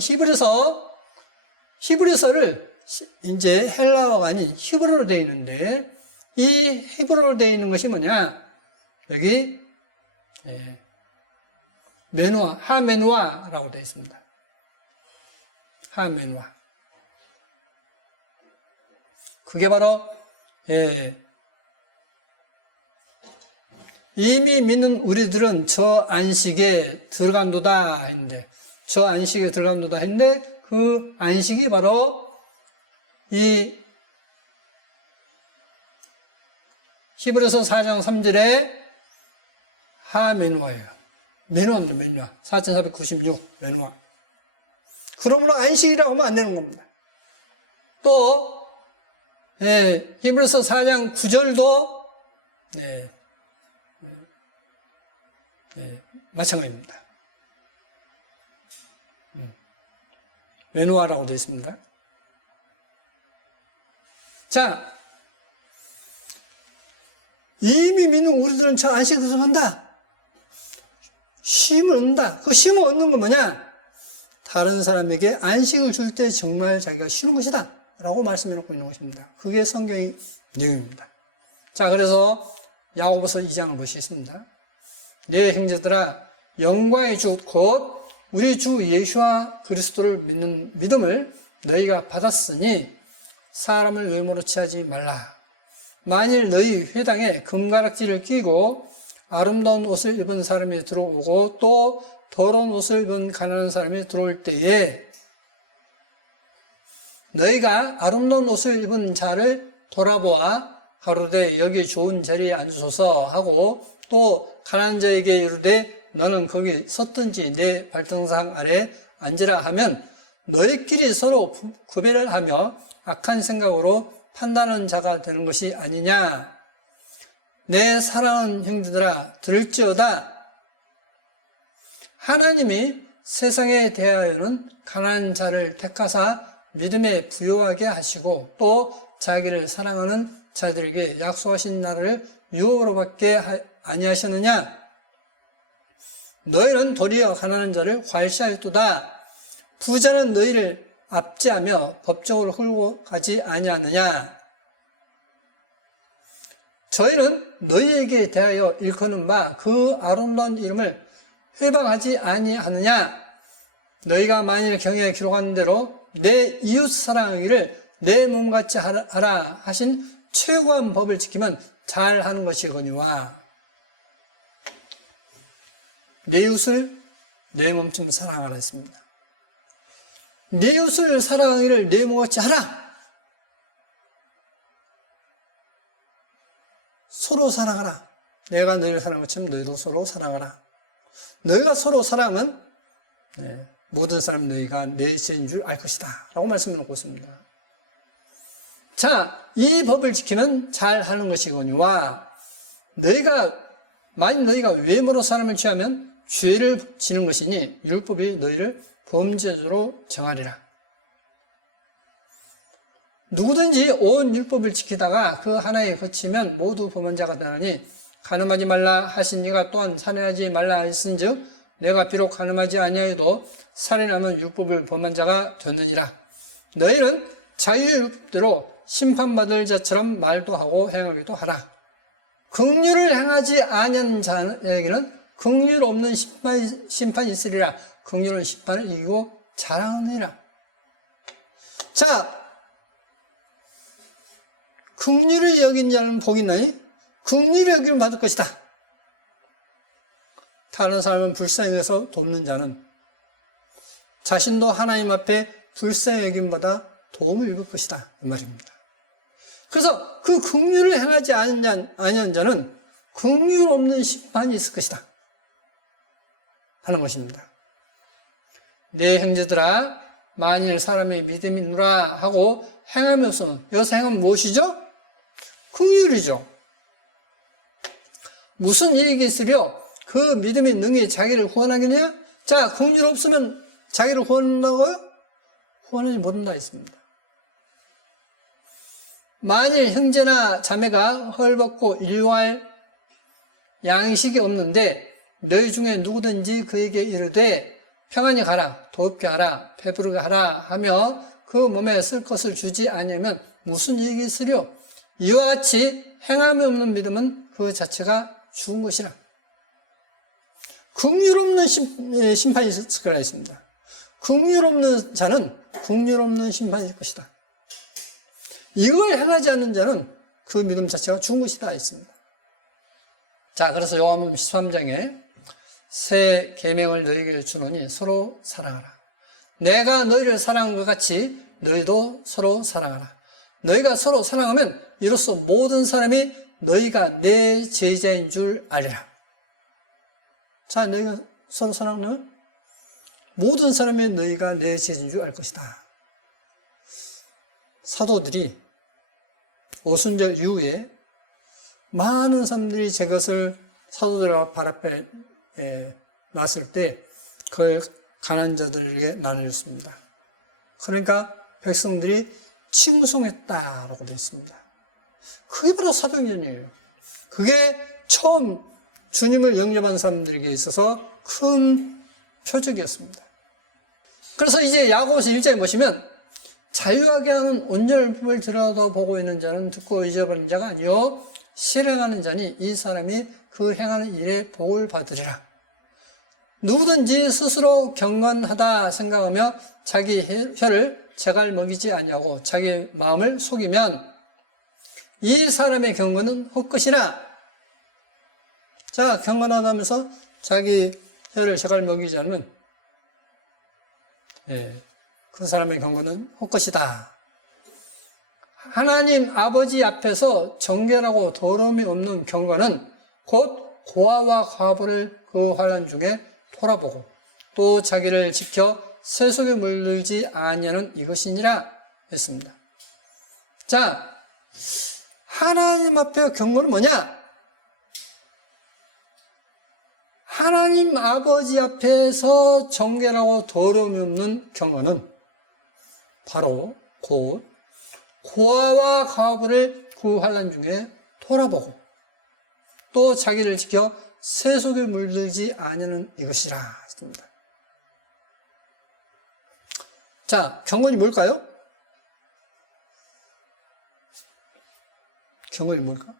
히브리서를 이제 헬라어가 아닌 히브리어로 되어 있는데 이 히브리어로 되어 있는 것이 뭐냐? 여기 메누아, 하메누아라고 되어 있습니다. 하메누아. 그게 바로 이미 믿는 우리들은 저 안식에 들어간도다 했는데 저 안식에 들어간도다 했는데 그 안식이 바로 이 히브리서 4장 3절에 하메누아예요. 메누아입니다. 메누아. 4496 메누아. 그러므로 안식이라고 하면 안 되는 겁니다. 또 히브리서 4장 9절도 마찬가지입니다. 메누아라고 되어 있습니다. 자, 이미 믿는 우리들은 저 안식을 한다. 쉼을 얻는다. 그 쉼을 얻는 건 뭐냐? 다른 사람에게 안식을 줄 때 정말 자기가 쉬는 것이다. 라고 말씀해 놓고 있는 것입니다. 그게 성경의 내용입니다. 자, 그래서 야고보서 2장을 보시겠습니다. 내 형제들아, 영광의 주 곧 우리 주 예수와 그리스도를 믿는 믿음을 너희가 받았으니 사람을 외모로 취하지 말라. 만일 너희 회당에 금가락지를 끼고 아름다운 옷을 입은 사람이 들어오고 또 더러운 옷을 입은 가난한 사람이 들어올 때에 너희가 아름다운 옷을 입은 자를 돌아보아 가로되 여기 좋은 자리에 앉으소서 하고 또 가난한 자에게 이르되 너는 거기 섰든지 내 발등상 아래 앉으라 하면 너희끼리 서로 구별을 하며 악한 생각으로 판단하는 자가 되는 것이 아니냐. 내 사랑하는 형제들아 들을지어다. 하나님이 세상에 대하여는 가난한 자를 택하사 믿음에 부요하게 하시고 또 자기를 사랑하는 자들에게 약속하신 날을 유업으로 받게 아니하셨느냐. 너희는 도리어 가난한 자를 과시하였도다. 부자는 너희를 압제하며 법정으로 끌고 가지 아니하느냐. 저희는 너희에게 대하여 일컫는 바 그 아름다운 이름을 회방하지 아니하느냐. 너희가 만일 경에 기록한 대로 내 이웃 사랑하기를 내 몸같이 하라 하신 최고한 법을 지키면 잘하는 것이거니와. 내 이웃을 내 몸처럼 사랑하라 했습니다. 내 이웃을 사랑하기를 내 몸같이 하라. 서로 사랑하라. 내가 너희를 사랑한 것처럼 너희도 서로 사랑하라. 너희가 서로 사랑하면 모든 사람 너희가 내 죄인 줄 알 것이다 라고 말씀해 놓고 있습니다. 자, 이 법을 지키면 잘하는 것이거니와 만일 너희가 외모로 사람을 취하면 죄를 지는 것이니 율법이 너희를 범죄자로 정하리라. 누구든지 온 율법을 지키다가 그 하나에 거치면 모두 범한 자가 되나니 간음하지 말라 하신 이가 또한 살인하지 말라 하신즉 내가 비록 간음하지 아니하여도 살인하면 율법을 범한 자가 되느니라. 너희는 자유의 율법대로 심판받을 자처럼 말도 하고 행하기도 하라. 긍휼을 행하지 아니하는 자에게는 긍휼 없는 심판이 있으리라. 긍휼은 심판을 이기고 자랑하느니라. 자, 긍휼을 여긴 자는 복이 있나니 긍휼을 여기면 받을 것이다 다른 사람은 불쌍해서 돕는 자는 자신도 하나님 앞에 불쌍히 여김보다 도움을 입을 것이다. 이 말입니다. 그래서 그 긍휼을 행하지 아니한 자는 긍휼 없는 심판이 있을 것이다 하는 것입니다. 내 형제들아, 만일 사람의 믿음이 있노라 하고 행함이 없으면, 여기서 행함은 무엇이죠? 긍휼이죠. 무슨 일이 있으려 그 믿음이 능히 자기를 구원하겠냐? 자, 긍휼 없으면 자기를 구원한다고요? 구원하지 못한다 했습니다. 만일 형제나 자매가 헐벗고 일용할 양식이 없는데 너희 중에 누구든지 그에게 이르되 평안히 가라, 돕게 하라, 배부르게 하라 하며 그 몸에 쓸 것을 주지 아니하면 무슨 이익이 있으려? 이와 같이 행함이 없는 믿음은 그 자체가 죽은 것이라. 긍휼 없는 심판이 있을 거라 했습니다. 긍휼 없는 자는 긍휼 없는 심판이 있을 것이다. 이걸 행하지 않는 자는 그 믿음 자체가 죽은 것이다 했습니다. 자, 그래서 요한복음 13장에 새 계명을 너희에게 주노니 서로 사랑하라. 내가 너희를 사랑한 것 같이 너희도 서로 사랑하라. 너희가 서로 사랑하면 이로써 모든 사람이 너희가 내 제자인 줄 알리라. 자, 너희가 서로 사랑하면 모든 사람이 너희가 내 제자인 줄 알 것이다. 사도들이 오순절 이후에 많은 사람들이 제 것을 사도들과 발 앞에 놨을 때 그걸 가난한 자들에게 나눠줬습니다. 그러니까 백성들이 칭송했다라고 되어 있습니다. 그게 바로 사도행전이에요. 그게 처음 주님을 영접한 사람들에게 있어서 큰 표적이었습니다. 그래서 이제 야고보서 1장에 보시면 자유하게 하는 온전을 들여다보고 있는 자는 듣고 잊어버린 자가 아니요 실행하는 자니 이 사람이 그 행하는 일에 복을 받으리라. 누구든지 스스로 경건하다 생각하며 자기 혀를 제갈 먹이지 아니하고 자기 마음을 속이면 이 사람의 경건은 헛것이나. 자, 경건하다면서 자기 혀를 제갈 먹이지 않으면 그 사람의 경건은 헛것이다. 하나님 아버지 앞에서 정결하고 더러움이 없는 경건은 곧 고아와 과부를 그 환난 중에 돌아보고 또 자기를 지켜 세속에 물들지 아니하는 이것이니라 했습니다. 자, 하나님 앞에 경건은 뭐냐? 하나님 아버지 앞에서 정결하고 더러움이 없는 경건은 바로 곧 고아와 과부를 그 환난 중에 돌아보고 또 자기를 지켜 세속에 물들지 아니하는 이것이라 했습니다. 자, 경건이 뭘까요? 경건이 뭘까?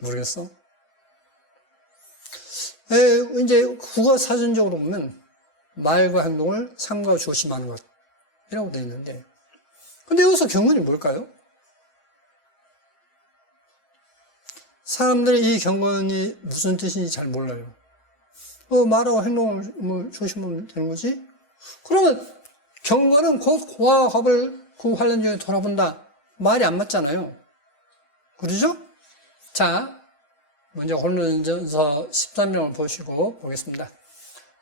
모르겠어? 이제 국어 사전적으로 보면 말과 행동을 삼가고 조심하는 것이라고 되어 있는데, 근데 여기서 경건이 뭘까요? 사람들이 이 경건이 무슨 뜻인지 잘 몰라요. 말하고 행동을 조심하면 되는 거지? 그러면 경건은 곧 고아와 과부를 그 환난 중에 돌아본다. 말이 안 맞잖아요. 그러죠? 자, 먼저 고린도전서 13장을 보시고 보겠습니다.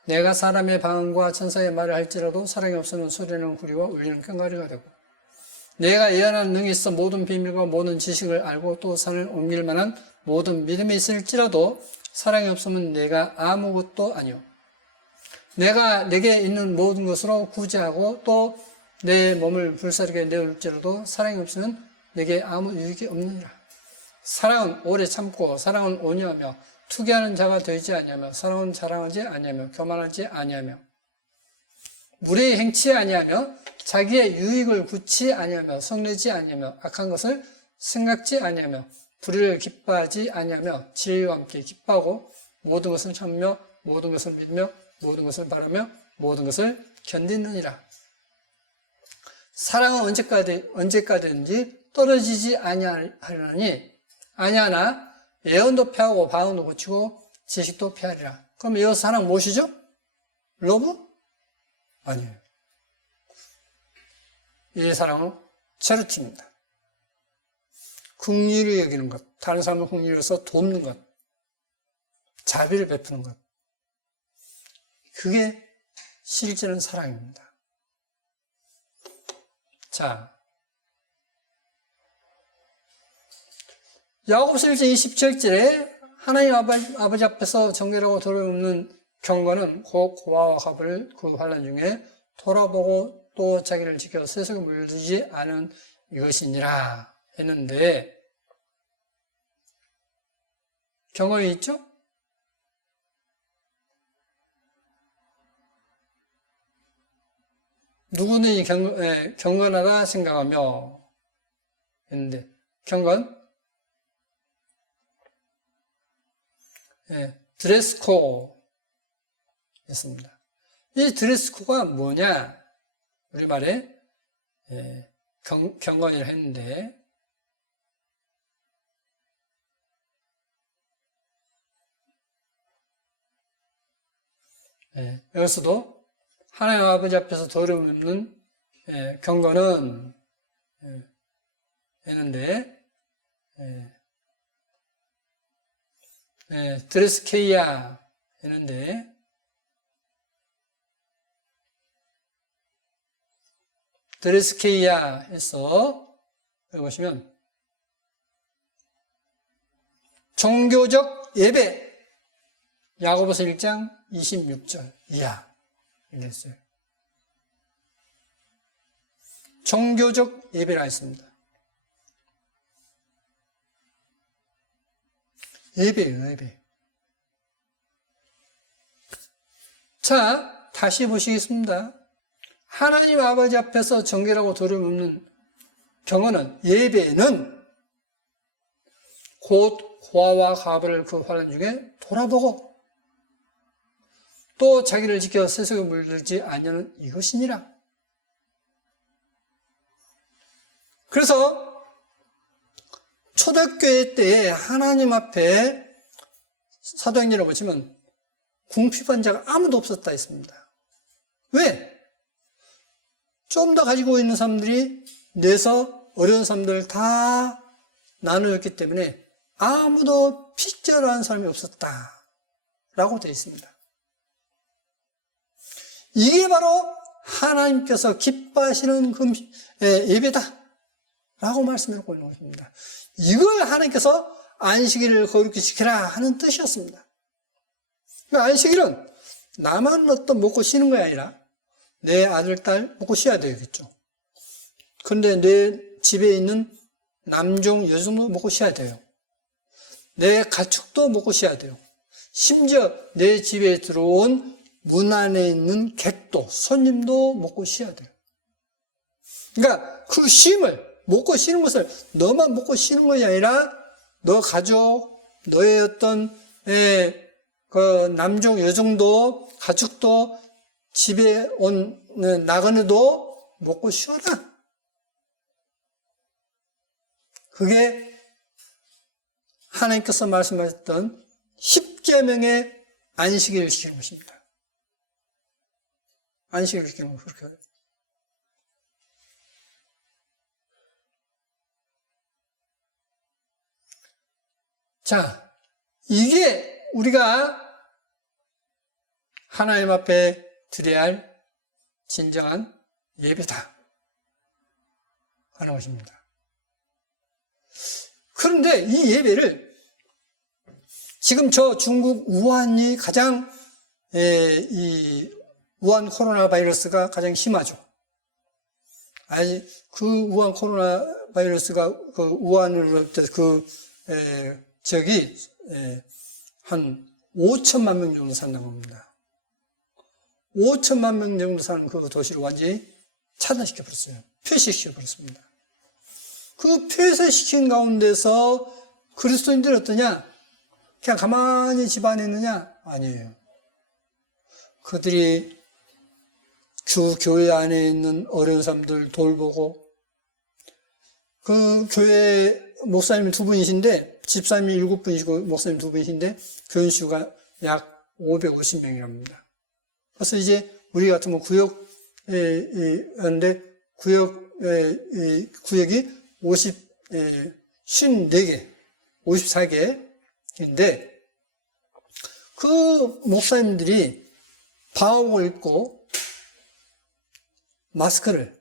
내가 사람의 방언과 천사의 말을 할지라도 사랑이 없으면 소리는 구리와 울리는 꽹과리가 되고 내가 예언하는 능이 있어 모든 비밀과 모든 지식을 알고 또 산을 옮길 만한 모든 믿음이 있을지라도 사랑이 없으면 내가 아무것도 아니오. 내가 내게 있는 모든 것으로 구제하고 또 내 몸을 불사르게 내올지라도 사랑이 없으면 내게 아무 유익이 없느니라. 사랑은 오래 참고 사랑은 온유하며 투기하는 자가 되지 아니하며 사랑은 자랑하지 아니하며 교만하지 아니하며 무례히 행치 아니하며 자기의 유익을 굳지 아니하며 성내지 아니하며 악한 것을 생각지 아니하며 불의를 기뻐하지 아니하며 진리와 함께 기뻐하고 모든 것을 참으며 모든 것을 믿으며 모든 것을 바라며 모든 것을 견디느니라. 사랑은 언제까지든지 떨어지지 아니하나 예언도 피하고 방언도 고치고 지식도 피하리라. 그럼 이 사랑 무엇이죠? 러브? 아니에요. 이 사랑은 체르티입니다. 긍휼히 여기는 것, 다른 사람을 긍휼히 여겨서 돕는 것, 자비를 베푸는 것. 그게 실제는 사랑입니다. 자, 야고보서 1장 27절에 하나님 아버지 앞에서 정결하고 더러움없는 경건은 곧 고아와 갑을 그 환난 중에 돌아보고 또 자기를 지켜 세속에 물들지 않은 이것이니라 했는데, 경건이 있죠? 누구는 경건하다 생각하며 했는데, 경건? 드레스코 했습니다. 이 드레스코가 뭐냐? 우리말에 경건이라 했는데, 여기서도 하나님 아버지 앞에서 더러움 없는 경건은 했는데, 드레스케이아 했는데, 드레스케이아 해서 여기 보시면 종교적 예배, 야고보서 1장 26절 이하 이랬어요. 종교적 예배라 했습니다. 예배예요, 예배. 자, 다시 보시겠습니다. 하나님 아버지 앞에서 정결하고 더러움 없는 경건은, 예배는 곧 고아와 가브를 그 환난 중에 돌아보고 또 자기를 지켜 세속에 물들지 아니하는 이것이니라. 그래서 초대교회 때에 하나님 앞에 사도행전을 보시면 궁핍한 자가 아무도 없었다 했습니다. 왜? 좀 더 가지고 있는 사람들이 내서 어려운 사람들 다 나누었기 때문에 아무도 핍절한 사람이 없었다라고 되어 있습니다. 이게 바로 하나님께서 기뻐하시는 예배다라고 말씀하고 있는 것입니다. 이걸 하나님께서 안식일을 거룩히 지키라 하는 뜻이었습니다. 그러니까 안식일은 나만 어떤 먹고 쉬는 것이 아니라 내 아들, 딸 먹고 쉬어야 되겠죠. 그런데 내 집에 있는 남종, 여종도 먹고 쉬어야 돼요. 내 가축도 먹고 쉬어야 돼요. 심지어 내 집에 들어온 문 안에 있는 객도, 손님도 먹고 쉬어야 돼요. 그러니까 그 쉼을, 먹고 쉬는 것을 너만 먹고 쉬는 것이 아니라 너 가족, 너의 어떤 그 남종, 여종도, 가축도, 집에 온 나그네도 먹고 쉬어라. 그게 하나님께서 말씀하셨던 10계명의 안식일을 지키는 것입니다. 안식일을 지키는 거 그렇게 해요. 자, 이게 우리가 하나님 앞에 드려야 할 진정한 예배다 하는 것입니다. 그런데 이 예배를 지금 저 중국 우한이 가장 이 우한 코로나 바이러스가 가장 심하죠. 아니 그 우한 코로나 바이러스가 그 우한으로부터 저기 한 5천만 명 정도 산다고 합니다. 5천만 명 정도 사는 그 도시를 완전히 차단시켜 버렸어요. 폐쇄시켜 버렸습니다. 그 폐쇄시킨 가운데서 그리스도인들이 어떠냐? 그냥 가만히 집 안에 있느냐? 아니에요. 그들이 교회 안에 있는 어려운 사람들 돌보고, 그 교회 목사님이 두 분이신데 집사님이 7분이시고 목사님 2분이신데 교인 수가 약 550명이랍니다. 그래서 이제 우리 같으면 구역에 하는데 구역이 54개, 54개인데 그 목사님들이 방화복을 입고 마스크를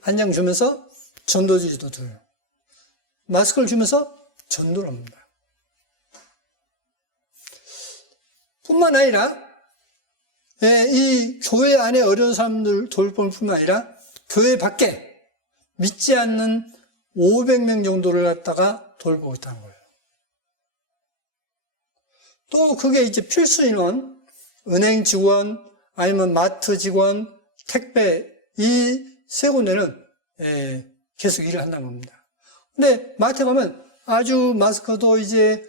한 장 주면서 전도지도 들어요. 마스크를 주면서 전도를 합니다. 뿐만 아니라 이 교회 안에 어려운 사람들 돌볼 뿐만 아니라 교회 밖에 믿지 않는 500명 정도를 갖다가 돌보고 있다는 거예요. 또 그게 이제 필수 인원, 은행 직원, 아니면 마트 직원, 택배, 이 세 군데는 계속 일을 한다는 겁니다. 근데 마트에 가면 아주 마스크도 이제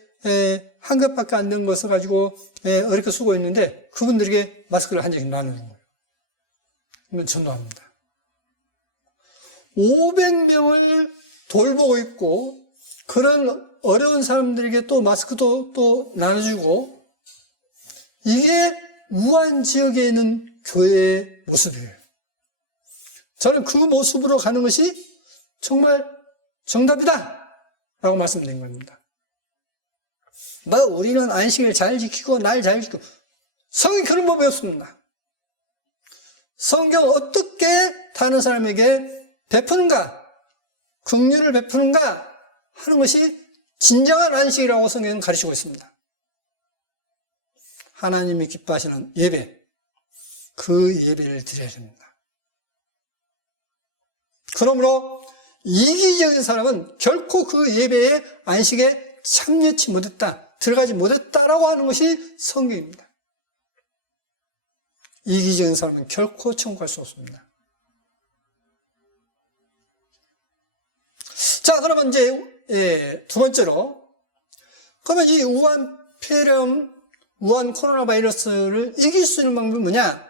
한 겹밖에 안 된 것을 가지고 어렵게 쓰고 있는데 그분들에게 마스크를 한 장씩 나누는 거예요. 그러면 전도합니다. 500명을 돌보고 있고 그런 어려운 사람들에게 또 마스크도 또 나눠주고 이게 우한 지역에 있는 교회의 모습이에요. 저는 그 모습으로 가는 것이 정말 정답이다 라고 말씀드린 겁니다. 우리는 안식을 잘 지키고 날 잘 지키고 성경이 그런 법이 없습니다. 성경 어떻게 다른 사람에게 베푸는가, 긍휼을 베푸는가 하는 것이 진정한 안식이라고 성경은 가르치고 있습니다. 하나님이 기뻐하시는 예배, 그 예배를 드려야 됩니다. 그러므로 이기적인 사람은 결코 그 예배의 안식에 참여치 못했다, 들어가지 못했다라고 하는 것이 성경입니다. 이기적인 사람은 결코 천국할 수 없습니다. 자, 그러면 이제 두 번째로, 그러면 이 우한 폐렴, 우한 코로나 바이러스를 이길 수 있는 방법이 뭐냐?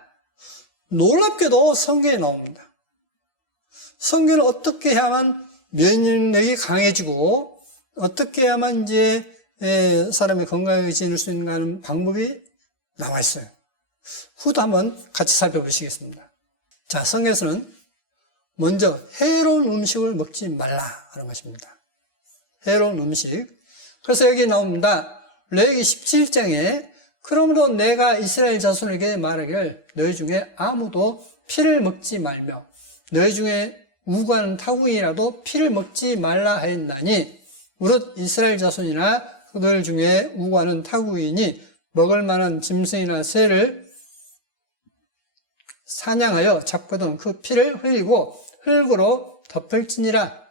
놀랍게도 성경에 나옵니다. 성경은 어떻게 해야만 면역력이 강해지고 어떻게 해야만 이제 사람이 건강해질 수 있는가 하는 방법이 나와 있어요. 그것도 한번 같이 살펴보시겠습니다. 자, 성경에서는 먼저 해로운 음식을 먹지 말라 하는 것입니다. 해로운 음식. 그래서 여기 나옵니다. 레위기 17장에 그러므로 내가 이스라엘 자손에게 말하기를 너희 중에 아무도 피를 먹지 말며 너희 중에 우관 타국이라도 피를 먹지 말라 하였나니 무릇 이스라엘 자손이나 그들 중에 우관은 타국이니 먹을 만한 짐승이나 새를 사냥하여 잡거든 그 피를 흘리고 흙으로 덮을지니라.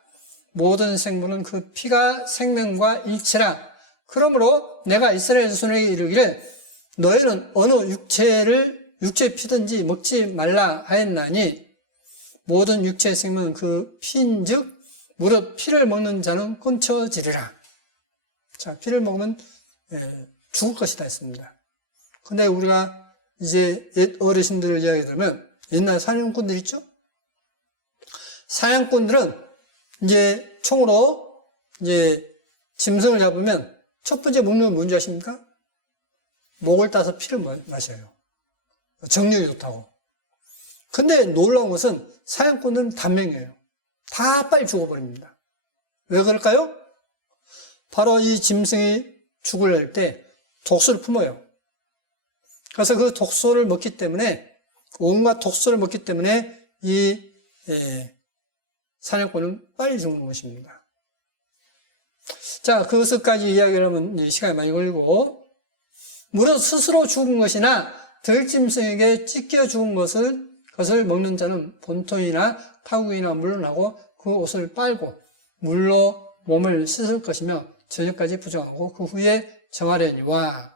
모든 생물은 그 피가 생명과 일치라. 그러므로 내가 이스라엘 자손에게 이르기를 너희는 어느 육체의 피든지 먹지 말라 하였나니 모든 육체의 생명은 그 피인즉 무릇 피를 먹는 자는 끊쳐지리라. 자, 피를 먹으면 죽을 것이다 했습니다. 근데 우리가 이제 옛 어르신들을 이야기 들으면 옛날 사냥꾼들 있죠? 사냥꾼들은 이제 총으로 이제 짐승을 잡으면 첫 번째 먹는 건 뭔지 아십니까? 목을 따서 피를 마셔요. 정력이 좋다고. 근데 놀라운 것은 사냥꾼들은 단명이에요. 다 빨리 죽어버립니다. 왜 그럴까요? 바로 이 짐승이 죽을 때 독소를 품어요. 그래서 그 독소를 먹기 때문에 온갖 독소를 먹기 때문에 이 사냥꾼은 빨리 죽는 것입니다. 자, 그것까지 이야기를 하면 시간이 많이 걸리고 무릇 스스로 죽은 것이나 들짐승에게 찢겨 죽은 것을 먹는 자는 본토이나 타국이나 물러나고 그 옷을 빨고 물로 몸을 씻을 것이며 저녁까지 부정하고 그 후에 정하려니와.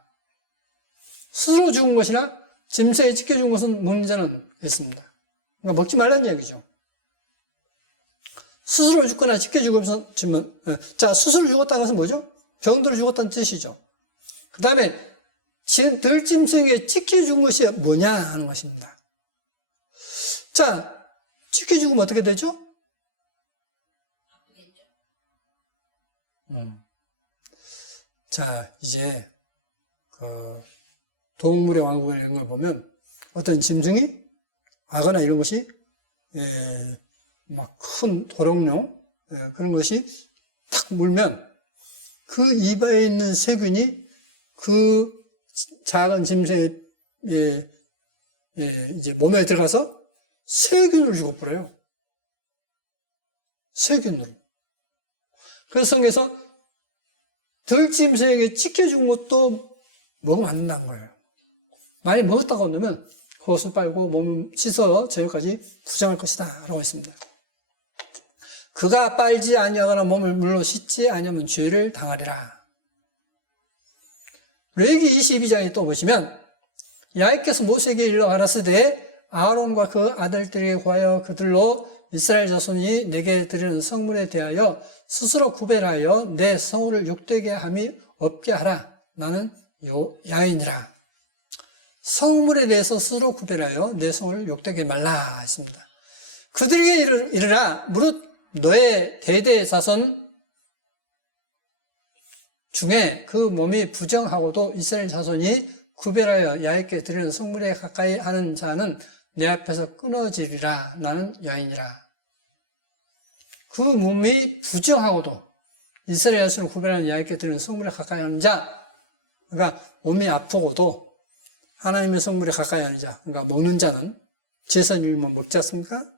스스로 죽은 것이나 짐승에 찢겨 죽은 것은 먹는 자는 있습니다. 그러니까 먹지 말라는 얘기죠. 스스로 죽거나 찢겨 죽으면서 자, 스스로 죽었다는 것은 뭐죠? 병들어 죽었다는 뜻이죠. 그 다음에 들짐승에게 찢겨 죽은 것이 뭐냐 하는 것입니다. 자, 찢겨 죽으면 어떻게 되죠? 자, 이제 그 동물의 왕국을 이런 걸 보면 어떤 짐승이 아거나 이런 것이 막 큰 도롱뇽 그런 것이 탁 물면 그 입에 있는 세균이 그 작은 짐승의 이제 몸에 들어가서 세균을 죽어버려요. 세균으로. 그래서 성경에서 들짐승에게 찢겨 죽은 것도 먹으면 안 된다는 거예요. 많이 먹었다고 한다면 그것을 빨고 몸을 씻어 저녁까지 부정할 것이다 라고 했습니다. 그가 빨지 아니하거나 몸을 물로 씻지 아니하면 죄를 당하리라. 레위기 22장에 또 보시면 야훼께서 모세에게 일러 가라사대 아론과 그 아들들에게 구하여 그들로 이스라엘 자손이 내게 드리는 성물에 대하여 스스로 구별하여 내 성호를 욕되게 함이 없게 하라. 나는 야인이라. 성물에 대해서 스스로 구별하여 내 성을 욕되게 말라 했습니다. 그들에게 이르라. 무릇 너의 대대 자손 중에 그 몸이 부정하고도 이스라엘 자손이 구별하여 야훼께 드리는 성물에 가까이 하는 자는 내 앞에서 끊어지리라. 나는 야인이라. 그 몸이 부정하고도 이스라엘 자손을 구별하는 야훼께 드리는 성물에 가까이 하는 자, 그러니까 몸이 아프고도 하나님의 성물에 가까이 하는 자, 그러니까 먹는 자는 제사님이면 먹지 않습니까?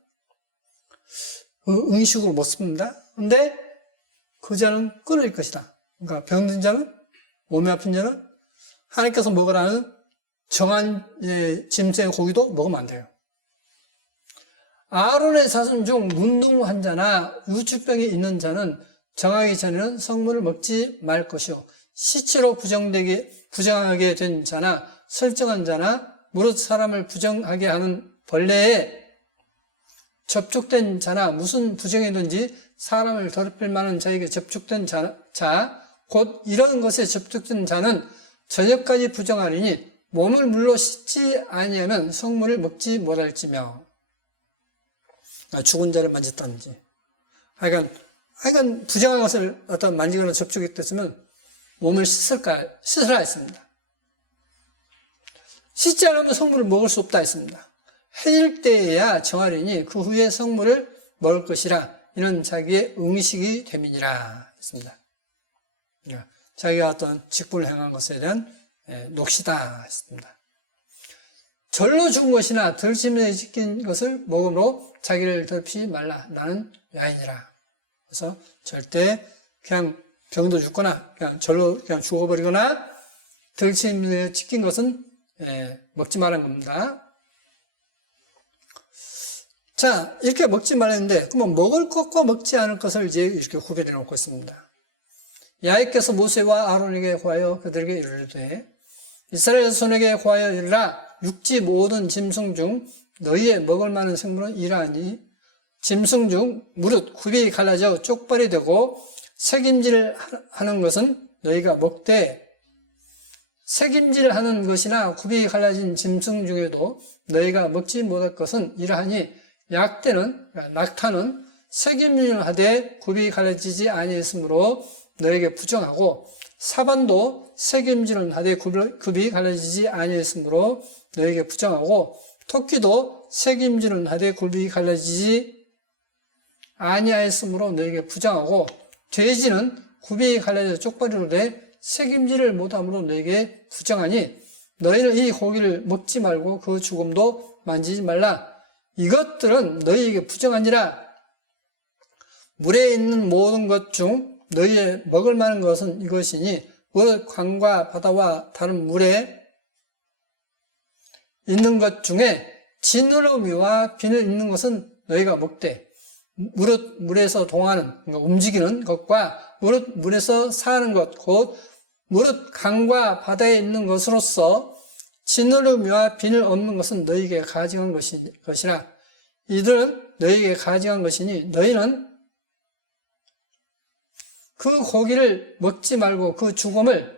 그 음식으로 먹습니다. 그런데 그 자는 끊어질 것이다. 그러니까 병든 자는, 몸이 아픈 자는 하나님께서 먹으라는 정한 짐승의 고기도 먹으면 안 돼요. 아론의 자손 중 문둥한 자나 우주병이 있는 자는 정하기 전에는 성물을 먹지 말 것이요. 시체로 부정하게 된 자나 설정한 자나 무릇 사람을 부정하게 하는 벌레에 접촉된 자나 무슨 부정이든지 사람을 더럽힐 만한 자에게 접촉된 자, 곧 이런 것에 접촉된 자는 저녁까지 부정하리니 몸을 물로 씻지 아니하면 성물을 먹지 못할지며. 죽은 자를 만졌다든지. 하여간 부정한 것을 어떤 만지거나 접촉이 됐으면 몸을 씻으라 했습니다. 씻지 않으면 성물을 먹을 수 없다 했습니다. 해질 때에야 정하리니 그 후에 성물을 먹을 것이라. 이는 자기의 응식이 됨이니라 했습니다. 자기가 어떤 직분을 행한 것에 대한 녹시다 했습니다. 절로 죽은 것이나 들짐승에 찢긴 것을 먹음으로 자기를 더럽히지 말라. 나는 야인이라. 그래서 절대 그냥 병도 죽거나 그냥 절로 그냥 죽어버리거나 들짐승에 찢긴 것은 먹지 말라는 겁니다. 자, 이렇게 먹지 말았는데 그러면 먹을 것과 먹지 않을 것을 이제 이렇게 구별해 놓고 있습니다. 야훼께서 모세와 아론에게 구하여 그들에게 이르되 이스라엘 자손에게 구하여 이르라. 육지 모든 짐승 중 너희의 먹을 만한 생물은 이러하니 짐승 중 무릇 굽이 갈라져 쪽발이 되고 새김질 하는 것은 너희가 먹되 새김질하는 것이나 굽이 갈라진 짐승 중에도 너희가 먹지 못할 것은 이러하니 낙타는 새김질을 하되 굽이 갈라지지 아니했으므로 너에게 부정하고 사반도 새김질을 하되 굽이 갈라지지 아니했으므로 너에게 부정하고 토끼도 새김질을 하되 굽이 갈라지지 아니하였으므로 너에게 부정하고 돼지는 굽이 갈라져 쪽발이로 돼 새김질을 못함으로 너에게 부정하니 너희는 이 고기를 먹지 말고 그 죽음도 만지지 말라. 이것들은 너희에게 부정하니라. 물에 있는 모든 것 중 너희의 먹을 만한 것은 이것이니 그 강과 바다와 다른 물에 있는 것 중에 지느러미와 비늘 있는 것은 너희가 먹되 무릇 물에서 동하는, 그러니까 움직이는 것과 무릇 물에서 사는 것, 곧 무릇 강과 바다에 있는 것으로서 지느러미와 비늘 없는 것은 너희에게 가증한 것이라. 이들은 너희에게 가증한 것이니 너희는 그 고기를 먹지 말고 그 죽음을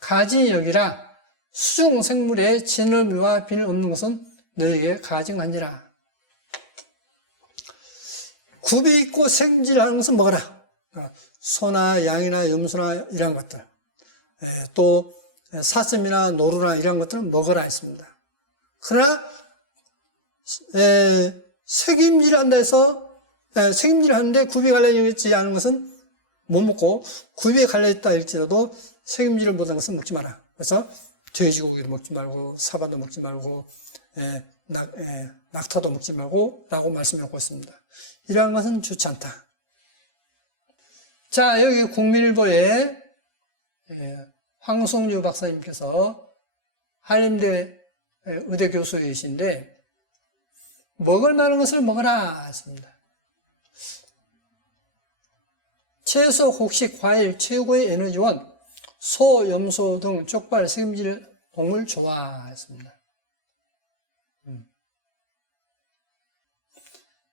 가증히 여기라. 수중 생물에 지느러미와 비늘 없는 것은 너희에게 가증하니라. 굽이 있고 생질하는 것은 먹어라. 소나 양이나 염소나 이런 것들, 또 사슴이나 노루나 이런 것들을 먹으라 했습니다. 그러나 책임질 한다 해서 책임질 하는데 굽이 갈라지지 않은 것은 못 먹고, 굽이 갈라졌다 할지라도 책임질을 못한 것은 먹지 마라. 그래서 돼지고기도 먹지 말고 사바도 먹지 말고 낙타도 먹지 말고 라고 말씀하고 있습니다. 이러한 것은 좋지 않다. 자, 여기 국민일보에 황송주 박사님께서 한림대 의대 교수이신데 먹을 만한 것을 먹어라 했습니다. 채소, 곡식, 과일, 최고의 에너지원, 소, 염소 등 족발, 책임질 동물 좋아했습니다.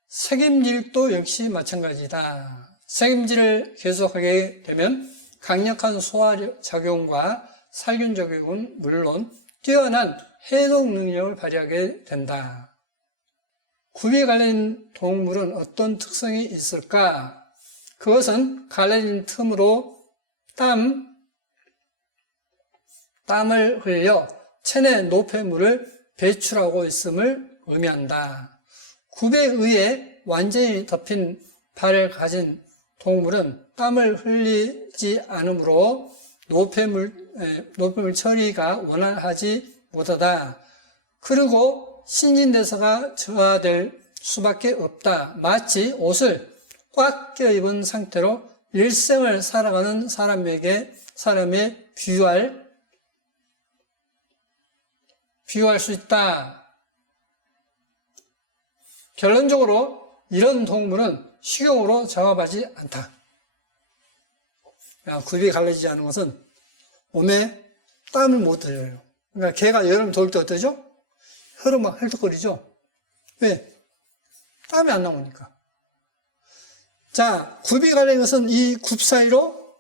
책임질도 역시 마찬가지다. 책임질을 계속하게 되면 강력한 소화작용과 살균작용은 물론 뛰어난 해독 능력을 발휘하게 된다. 굽이 갈라진 동물은 어떤 특성이 있을까? 그것은 갈라진 틈으로 땀을 흘려 체내 노폐물을 배출하고 있음을 의미한다. 굽에 의해 완전히 덮인 발을 가진 동물은 땀을 흘리지 않으므로 노폐물 처리가 원활하지 못하다. 그리고 신진대사가 저하될 수밖에 없다. 마치 옷을 꽉 껴입은 상태로 일생을 살아가는 사람에 비유할 수 있다. 결론적으로 이런 동물은 식욕으로 작업하지 않다. 굽이 갈라지지 않은 것은 몸에 땀을 못 흘려요. 그러니까 개가 여름 더울 때 어떠죠? 혀로 막 헐떡거리죠? 왜? 땀이 안 나오니까. 자, 굽이 갈라진 것은 이 굽 사이로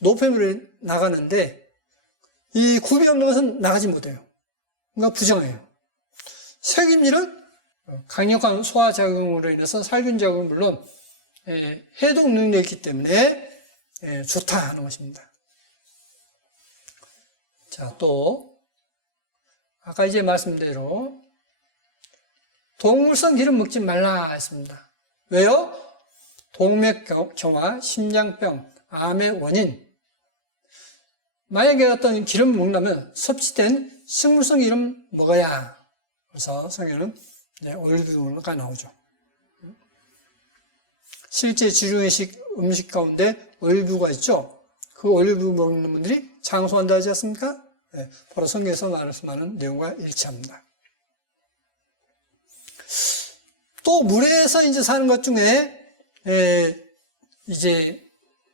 노폐물이 나가는데 이 굽이 없는 것은 나가지 못해요. 그러니까 부정해요. 책임질은 강력한 소화작용으로 인해서 살균작용은 물론 해독 능력이 있기 때문에 좋다 하는 것입니다. 자, 또 아까 이제 말씀대로 동물성 기름 먹지 말라 했습니다. 왜요? 동맥경화, 심장병, 암의 원인. 만약에 어떤 기름 먹는다면 섭취된 식물성 기름 먹어야. 그래서 성경은 올리브유가 나오죠. 실제 지중해식 음식 가운데 올리브유가 있죠. 그 올리브유 먹는 분들이 장수한다 하지 않습니까? 바로 성경에서 말씀하는 내용과 일치합니다. 또 물에서 이제 사는 것 중에 이제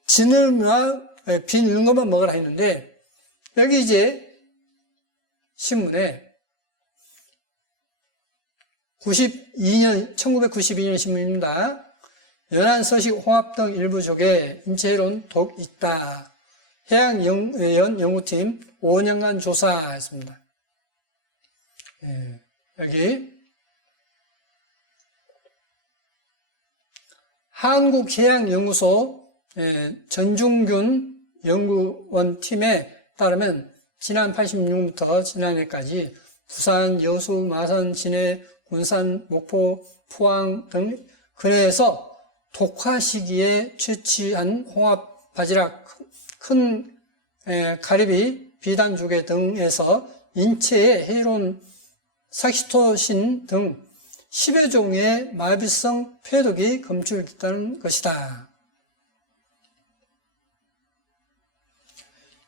진흙과 빈 이런 것만 먹으라 했는데 여기 이제 신문에 1992년 신문입니다. 연안, 서식, 홍합 등 일부 족에 인체해로운 독 있다. 해양연 연구팀 5년간 조사했습니다. 여기 한국해양연구소 전중균 연구원 팀에 따르면 지난 86년부터 지난해까지 부산, 여수, 마산, 진해, 군산, 목포, 포항 등 근해에서 독화 시기에 채취한 홍합, 바지락, 큰 가리비, 비단조개 등에서 인체에 해로운 삭시토신 등 10여 종의 마비성 폐독이 검출됐다는 것이다.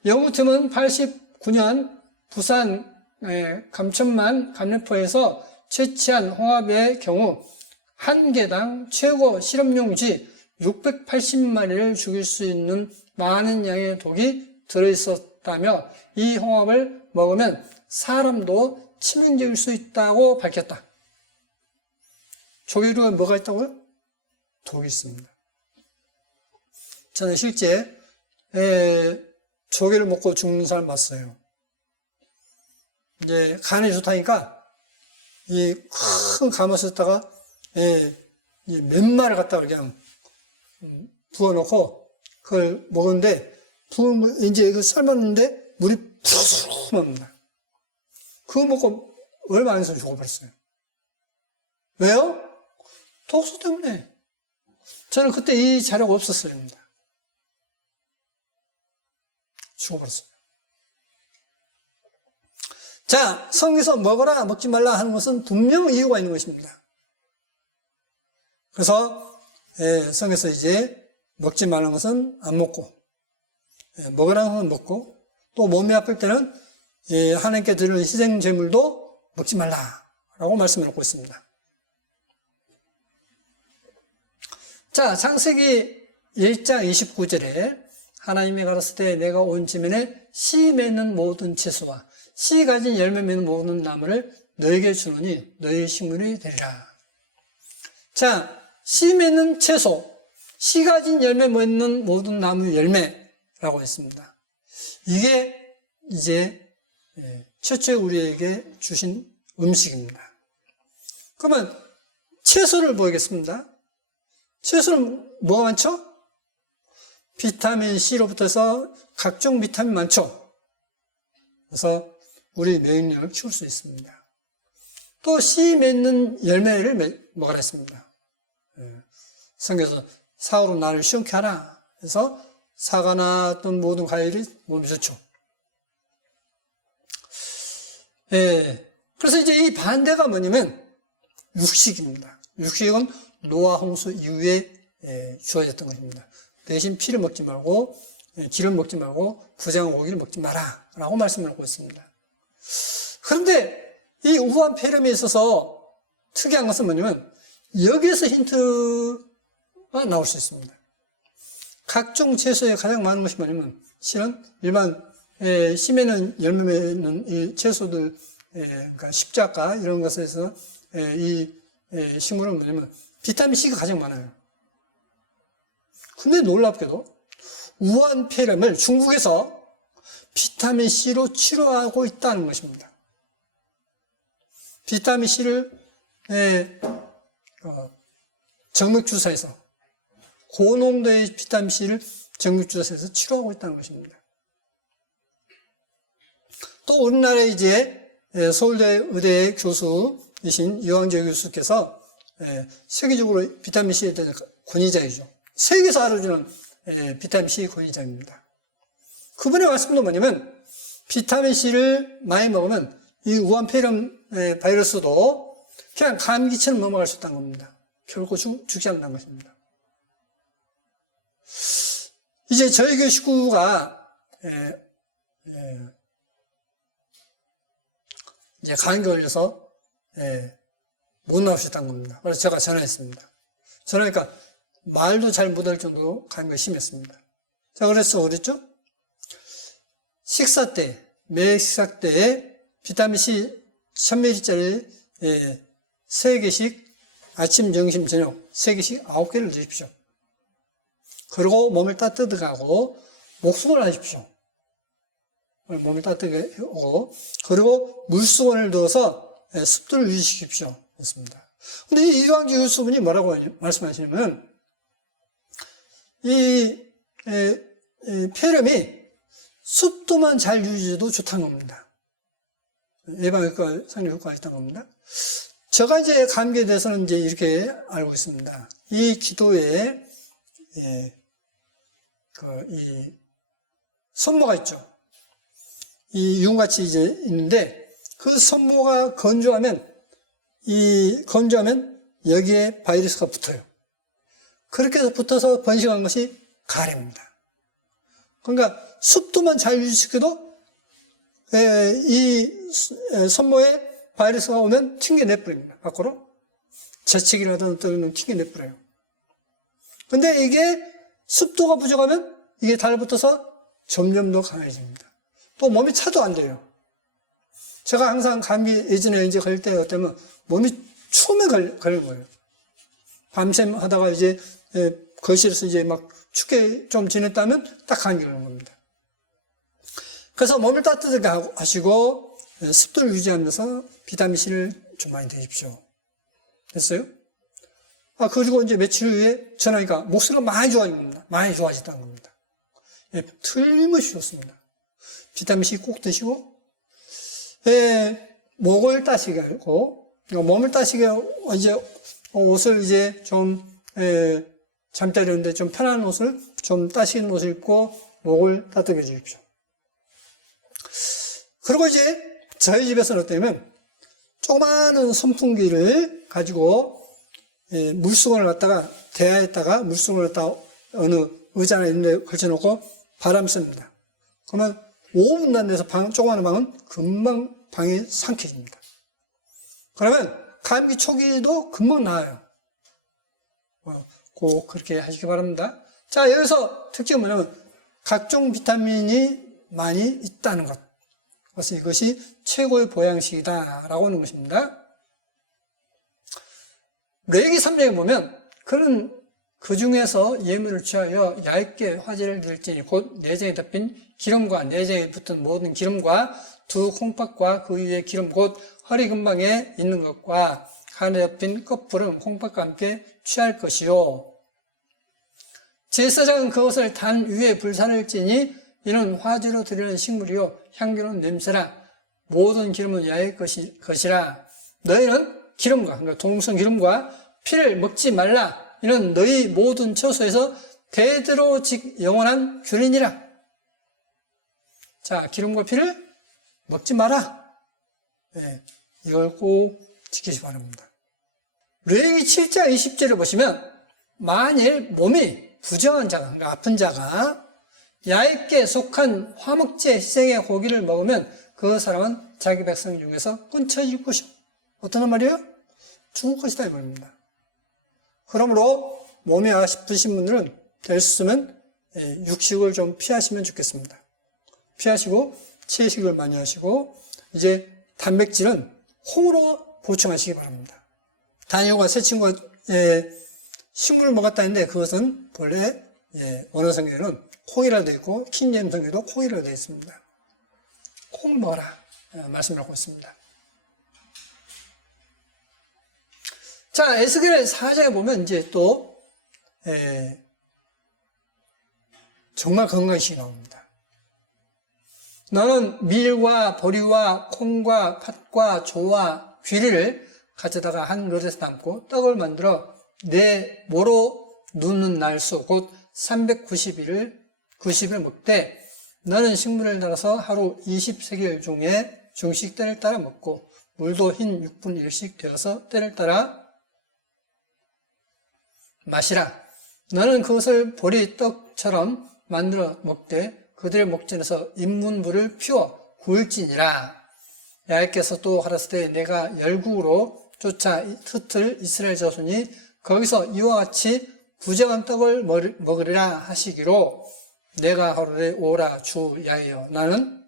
연구팀은 89년 부산 감천만 감래포에서 채취한 홍합의 경우 한 개당 최고 실험용지 680마리를 죽일 수 있는 많은 양의 독이 들어있었다며 이 홍합을 먹으면 사람도 치명적일 수 있다고 밝혔다. 조개류에 뭐가 있다고요? 독이 있습니다. 저는 실제 조개를 먹고 죽는 사람 봤어요. 이제 간에 좋다니까 이 큰 감을 썼다가 몇 마리 갖다가 그냥 부어놓고 그걸 먹었는데, 이제 그 삶았는데, 물이 푸르르 납니다. 그거 먹고 얼마 안 해서 죽어버렸어요. 왜요? 독소 때문에. 저는 그때 이 자료가 없었어요. 죽어버렸어요. 자, 성경에서 먹어라, 먹지 말라 하는 것은 분명 이유가 있는 것입니다. 그래서 성경에서 이제 먹지 말라는 것은 안 먹고, 먹으라는 것은 먹고, 또 몸이 아플 때는 하나님께 드리는 희생 제물도 먹지 말라라고 말씀을 하고 있습니다. 자, 창세기 1장 29절에 하나님이 가라사대 때 내가 온 지면에 씨 맺는 모든 채소와 씨 가진 열매 맺는 모든 나무를 너에게 주노니 너의 식물이 되리라. 자, 씨 맺는 채소, 씨 가진 열매 맺는 모든 나무 열매라고 했습니다. 이게 이제 최초에 우리에게 주신 음식입니다. 그러면 채소를 보겠습니다. 채소는 뭐가 많죠? 비타민 C로부터 해서 각종 비타민 많죠? 그래서 우리免疫力을 키울 수 있습니다. 또 씨 맺는 열매를 먹으라 했습니다. 성경에서 사후로 나를 시원케 하라 해서 사과나 어떤 모든 과일이 몸에 좋죠. 그래서 이제 이 반대가 뭐냐면 육식입니다. 육식은 노아 홍수 이후에 주어졌던 것입니다. 대신 피를 먹지 말고 기름 먹지 말고 부정한 고기를 먹지 마라 라고 말씀을 하고 있습니다. 그런데 이 우한 폐렴에 있어서 특이한 것은 뭐냐면 여기에서 힌트가 나올 수 있습니다. 각종 채소에 가장 많은 것이 뭐냐면 실은 일반 씨 맺는 열매 맺는 이 채소들 그러니까 십자가 이런 것에서 이 식물은 뭐냐면 비타민 C가 가장 많아요. 근데 놀랍게도 우한 폐렴을 중국에서 비타민 C로 치료하고 있다는 것입니다. 비타민 C를 정맥주사에서 고농도의 비타민 C를 정맥주사에서 치료하고 있다는 것입니다. 또 우리나라에 이제 서울대 의대 교수이신 이황재 교수께서 세계적으로 비타민 C에 대한 권위자이죠. 세계에서 알아주는 비타민 C 권위자입니다. 그분의 말씀도 뭐냐면 비타민 C를 많이 먹으면 이 우한 폐렴 바이러스도 그냥 감기처럼 넘어갈 수 있다는 겁니다. 결코 죽지 않는다는 것입니다. 이제 저희 교회 식구가 이제 감기 걸려서 못 나오셨다는 겁니다. 그래서 제가 전화했습니다. 전화하니까 말도 잘 못할 정도로 감기가 심했습니다. 자, 그래서 그랬죠? 식사 때, 매 식사 때에 비타민 C 1000ml짜리 3개씩 아침, 점심, 저녁 3개씩 9개를 드십시오. 그리고 몸을 따뜻하게 하고 목수건을 하십시오. 몸을 따뜻하게 하고 그리고 물수건을 넣어서 습도를 유지시키십시오. 그렇습니다. 근데 이 이황재 교수분이 뭐라고 말씀하시냐면 이 폐렴이 습도만 잘 유지해도 좋다는 겁니다. 예방효과, 상뇨효과가 있다는 겁니다. 제가 이제 감기에 대해서는 이제 이렇게 알고 있습니다. 이 기도에 이 손모가 있죠. 이 윤같이 이제 있는데 그 손모가 건조하면 여기에 바이러스가 붙어요. 그렇게 해서 붙어서 번식한 것이 가래입니다. 그러니까 습도만 잘 유지시켜도 이 손모에 바이러스가 오면 튕겨내버립니다. 밖으로. 재채기라든 어떤 튕겨내버려요. 근데 이게 습도가 부족하면 이게 달라붙어서 점점 더 강해집니다. 또 몸이 차도 안 돼요. 제가 항상 감기 예전에 이제 걸릴 때 어때면 몸이 추우면 걸리는 거예요. 밤샘 하다가 이제 거실에서 이제 막 춥게 좀 지냈다면 딱 감기 걸리는 겁니다. 그래서 몸을 따뜻하게 하시고 습도를 유지하면서 비타민C를 좀 많이 드십시오. 됐어요? 그리고 이제 며칠 후에 전화니까 목소리가 많이 좋아진 겁니다. 많이 좋아졌다는 겁니다. 틀림없이 좋습니다. 비타민C 꼭 드시고, 목을 따시게 하고, 몸을 따시게 하고, 이제 옷을 이제 좀, 잠자리인데 좀 편한 옷을, 좀 따시는 옷을 입고, 목을 따뜻하게 해주십시오. 그리고 이제 저희 집에서는 어떠냐면, 조그마한 선풍기를 가지고, 물수건을 갖다가, 대야에다가 물수건을 갖다가 어느 의자나 이런 데 걸쳐놓고 바람 씁니다. 그러면 5분도 안 돼서 조그마한 방은 금방 방이 상쾌해집니다. 그러면 감기 초기도 금방 나아요. 꼭 그렇게 하시기 바랍니다. 자, 여기서 특징은 뭐냐면 각종 비타민이 많이 있다는 것. 그래서 이것이 최고의 보양식이다라고 하는 것입니다. 레기 3장에 보면 그는 그 중에서 예물을 취하여 얇게 화제를 드릴지니 곧 내장에 덮인 기름과 내장에 붙은 모든 기름과 두 콩팥과 그 위에 기름 곧 허리 근방에 있는 것과 간에 덮인 껍풀은 콩팥과 함께 취할 것이요. 제사장은 그것을 단 위에 불사를 찌니 이는 화제로 드리는 식물이요 향기로운 냄새라 모든 기름은 야의 것이라 너희는 기름과 그러니까 동성 기름과 피를 먹지 말라 이는 너희 모든 처소에서 대대로 영원한 규례니라. 자, 기름과 피를 먹지 마라. 이걸 꼭 지키시기 바랍니다. 레위기 7장 20절을 보시면 만일 몸이 부정한 자가 그러니까 아픈 자가 얇게 속한 화목제 희생의 고기를 먹으면 그 사람은 자기 백성 중에서 끊쳐질 것이요. 어떤 말이에요? 죽을 것이다 이 말입니다. 그러므로 몸이 아프신 분들은 될 수 있으면 육식을 좀 피하시면 좋겠습니다. 피하시고 채식을 많이 하시고 이제 단백질은 콩으로 보충하시기 바랍니다. 다니엘과 새 친구가 식물을 먹었다는데 그것은 본래 원어 성경에는 콩이라 되어 있고 킹제임 성경에도 콩이라 되어 있습니다. 콩을 먹어라 말씀을 하고 있습니다. 자, 에스겔 4장에 보면 이제 또 정말 건강식이 나옵니다. 너는 밀과 보리와 콩과 팥과 조와 귀리를 가져다가 한 그릇에 담고 떡을 만들어 내 모로 누는 날수 곧 390일을 먹되 너는 식물을 따라서 하루 20세겔 중에 중식 때를 따라 먹고 물도 흰 6분 1씩 되어서 때를 따라 마시라. 너는 그것을 보리떡처럼 만들어 먹되 그들의 목전에서 인문불을 피워 구울지니라. 야훼께서 또 하라사대 내가 열국으로 쫓아 흩을 이스라엘 자손이 거기서 이와 같이 부정한 떡을 먹으리라 하시기로 내가 하루에 오라 주 야훼여 나는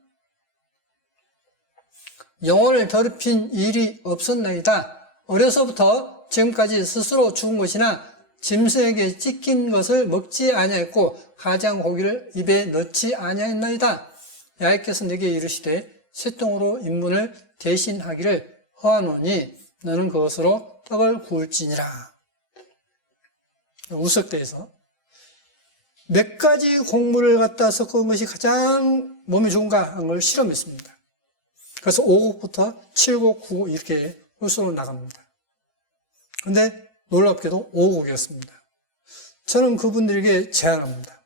영혼을 더럽힌 일이 없었나이다. 어려서부터 지금까지 스스로 죽은 것이나 짐승에게 찢긴 것을 먹지 아니하였고 가장 고기를 입에 넣지 아니하였나이다. 야훼께서 내게 이르시되 쇠똥으로 인문을 대신하기를 허하노니 너는 그것으로 떡을 구울지니라. 우석대에서 몇 가지 곡물을 갖다 섞은 것이 가장 몸에 좋은가 하는 걸 실험했습니다. 그래서 5곡부터 7곡, 9곡 이렇게 홀수로 나갑니다. 그런데 놀랍게도 5곡이었습니다. 저는 그분들에게 제안합니다.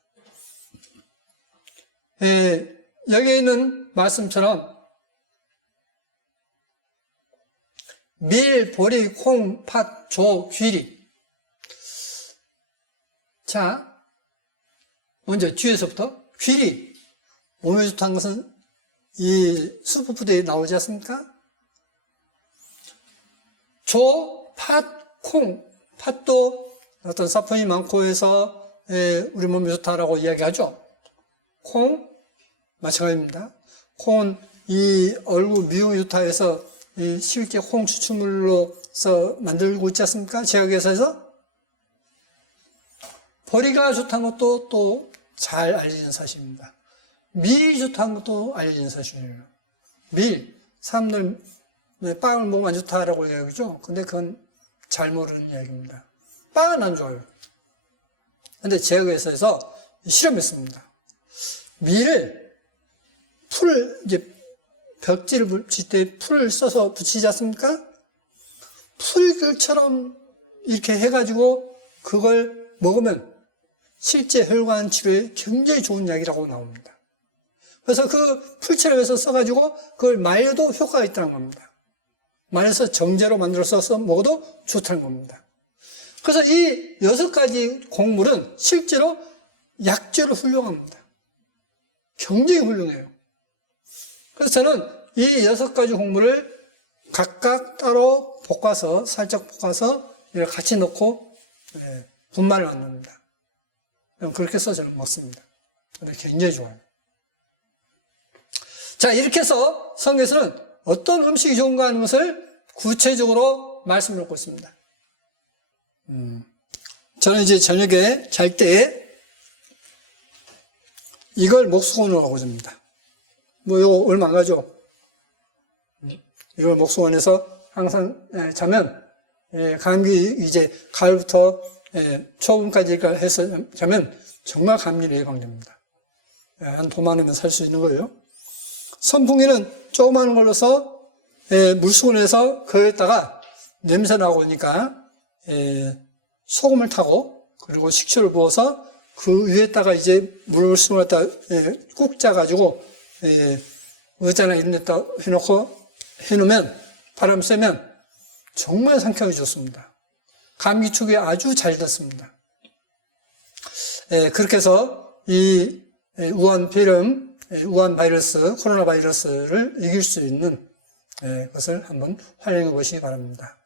여기에 있는 말씀처럼 밀, 보리, 콩, 팥, 조, 귀리. 자, 먼저 뒤에서부터 귀리. 몸에 좋다는 것은 이 슈퍼푸드에 나오지 않습니까? 조, 팥, 콩. 팥도 어떤 사포닌이 많고 해서 우리 몸에 좋다라고 이야기하죠. 콩, 마찬가지입니다. 콩은 이 얼굴 미용이 좋다 해서 이 실제 콩 추출물로서 만들고 있지 않습니까? 제약회사에서. 보리가 좋다는 것도 또 잘 알려진 사실입니다. 밀이 좋다는 것도 알려진 사실이에요. 밀, 사람들 빵을 먹으면 안 좋다라고 이야기하죠. 근데 그건 잘 모르는 이야기입니다. 빵은 안 좋아요. 근데 제약회사에서 실험했습니다. 밀을 이제 벽지를 붙일 때 풀을 써서 붙이지 않습니까? 풀들처럼 이렇게 해가지고 그걸 먹으면 실제 혈관 치료에 굉장히 좋은 약이라고 나옵니다. 그래서 그 풀체를 해서 써가지고 그걸 말려도 효과가 있다는 겁니다. 말려서 정제로 만들어서 먹어도 좋다는 겁니다. 그래서 이 6가지 곡물은 실제로 약재로 훌륭합니다. 굉장히 훌륭해요. 그래서 저는 이 6가지 곡물을 각각 따로 볶아서, 살짝 볶아서 이렇게 같이 넣고 분말을 만듭니다. 그렇게 해서 저는 먹습니다. 근데 굉장히 좋아요. 자, 이렇게 해서 성경에서는 어떤 음식이 좋은가 하는 것을 구체적으로 말씀을 놓고 있습니다. 저는 이제 저녁에 잘 때 이걸 목수건으로 하고 잡니다. 뭐 이거 얼마 안 가죠? 이걸 목수건에서 항상 자면 감기 이제 가을부터 초봄까지 해서 자면 정말 감기를 예방됩니다. 한 도만원면 살 수 있는 거예요. 선풍기는 조그마한 걸로서 물수건에서 거기에다가 냄새 나고 오니까 소금을 타고 그리고 식초를 부어서 그 위에다가 이제 물수건을 갖다 꾹 짜가지고 의자나 이런 데다 해놓으면 바람 쐬면 정말 상쾌하게 좋습니다. 감기 축에 아주 잘 됐습니다. 그렇게 해서 이 우한 바이러스, 코로나 바이러스를 이길 수 있는 것을 한번 활용해 보시기 바랍니다.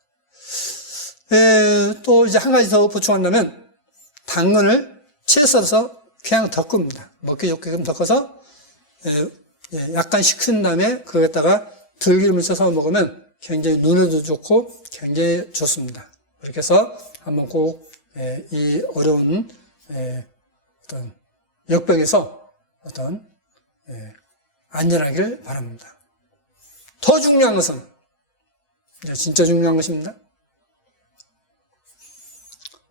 또 이제 한 가지 더 보충한다면 당근을 채 썰어서 그냥 덮습니다. 먹기 좋게끔 덮어서 약간 식힌 다음에 거기에다가 들기름을 써서 먹으면 굉장히 눈에도 좋고 굉장히 좋습니다. 그렇게 해서 한번 꼭 이 어려운 어떤 역병에서 안전하길 바랍니다. 더 중요한 것은 진짜 중요한 것입니다.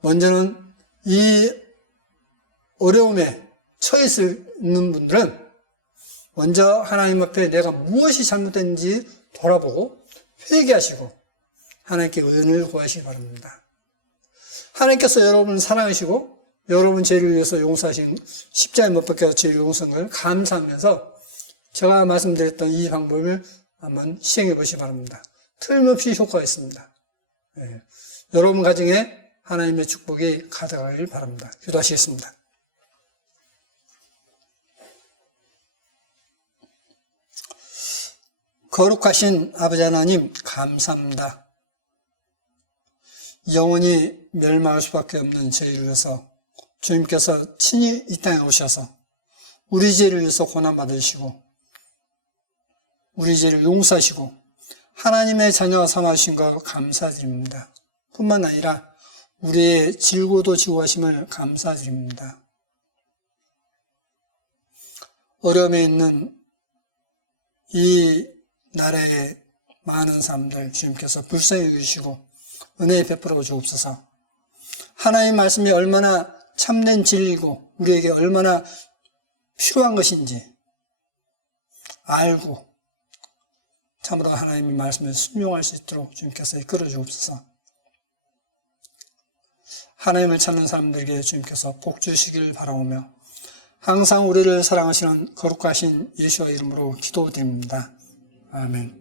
먼저는 이 어려움에 처해 있는 분들은 먼저 하나님 앞에 내가 무엇이 잘못됐는지 돌아보고 회개하시고 하나님께 은혜를 구하시기 바랍니다. 하나님께서 여러분을 사랑하시고 여러분 죄를 위해서 용서하신 십자가에 못 박혀 죄 용서한 걸 감사하면서 제가 말씀드렸던 이 방법을 한번 시행해 보시기 바랍니다. 틀림없이 효과가 있습니다. 여러분 가정에 하나님의 축복이 가득하길 바랍니다. 기도하시겠습니다. 거룩하신 아버지 하나님 감사합니다. 영원히 멸망할 수밖에 없는 죄를 위해서 주님께서 친히 이 땅에 오셔서 우리 죄를 위해서 고난받으시고 우리 죄를 용서하시고 하나님의 자녀 삼아주신 것 감사드립니다. 뿐만 아니라 우리의 질고도 지고하심을 감사드립니다. 어려움에 있는 이 나라의 많은 사람들 주님께서 불쌍히 여기시고 은혜 베풀어 주옵소서. 하나님의 말씀이 얼마나 참된 진리고 우리에게 얼마나 필요한 것인지 알고 참으로 하나님의 말씀을 순종할 수 있도록 주님께서 이끌어 주옵소서. 하나님을 찾는 사람들에게 주님께서 복 주시기를 바라오며 항상 우리를 사랑하시는 거룩하신 예수의 이름으로 기도드립니다. 아멘.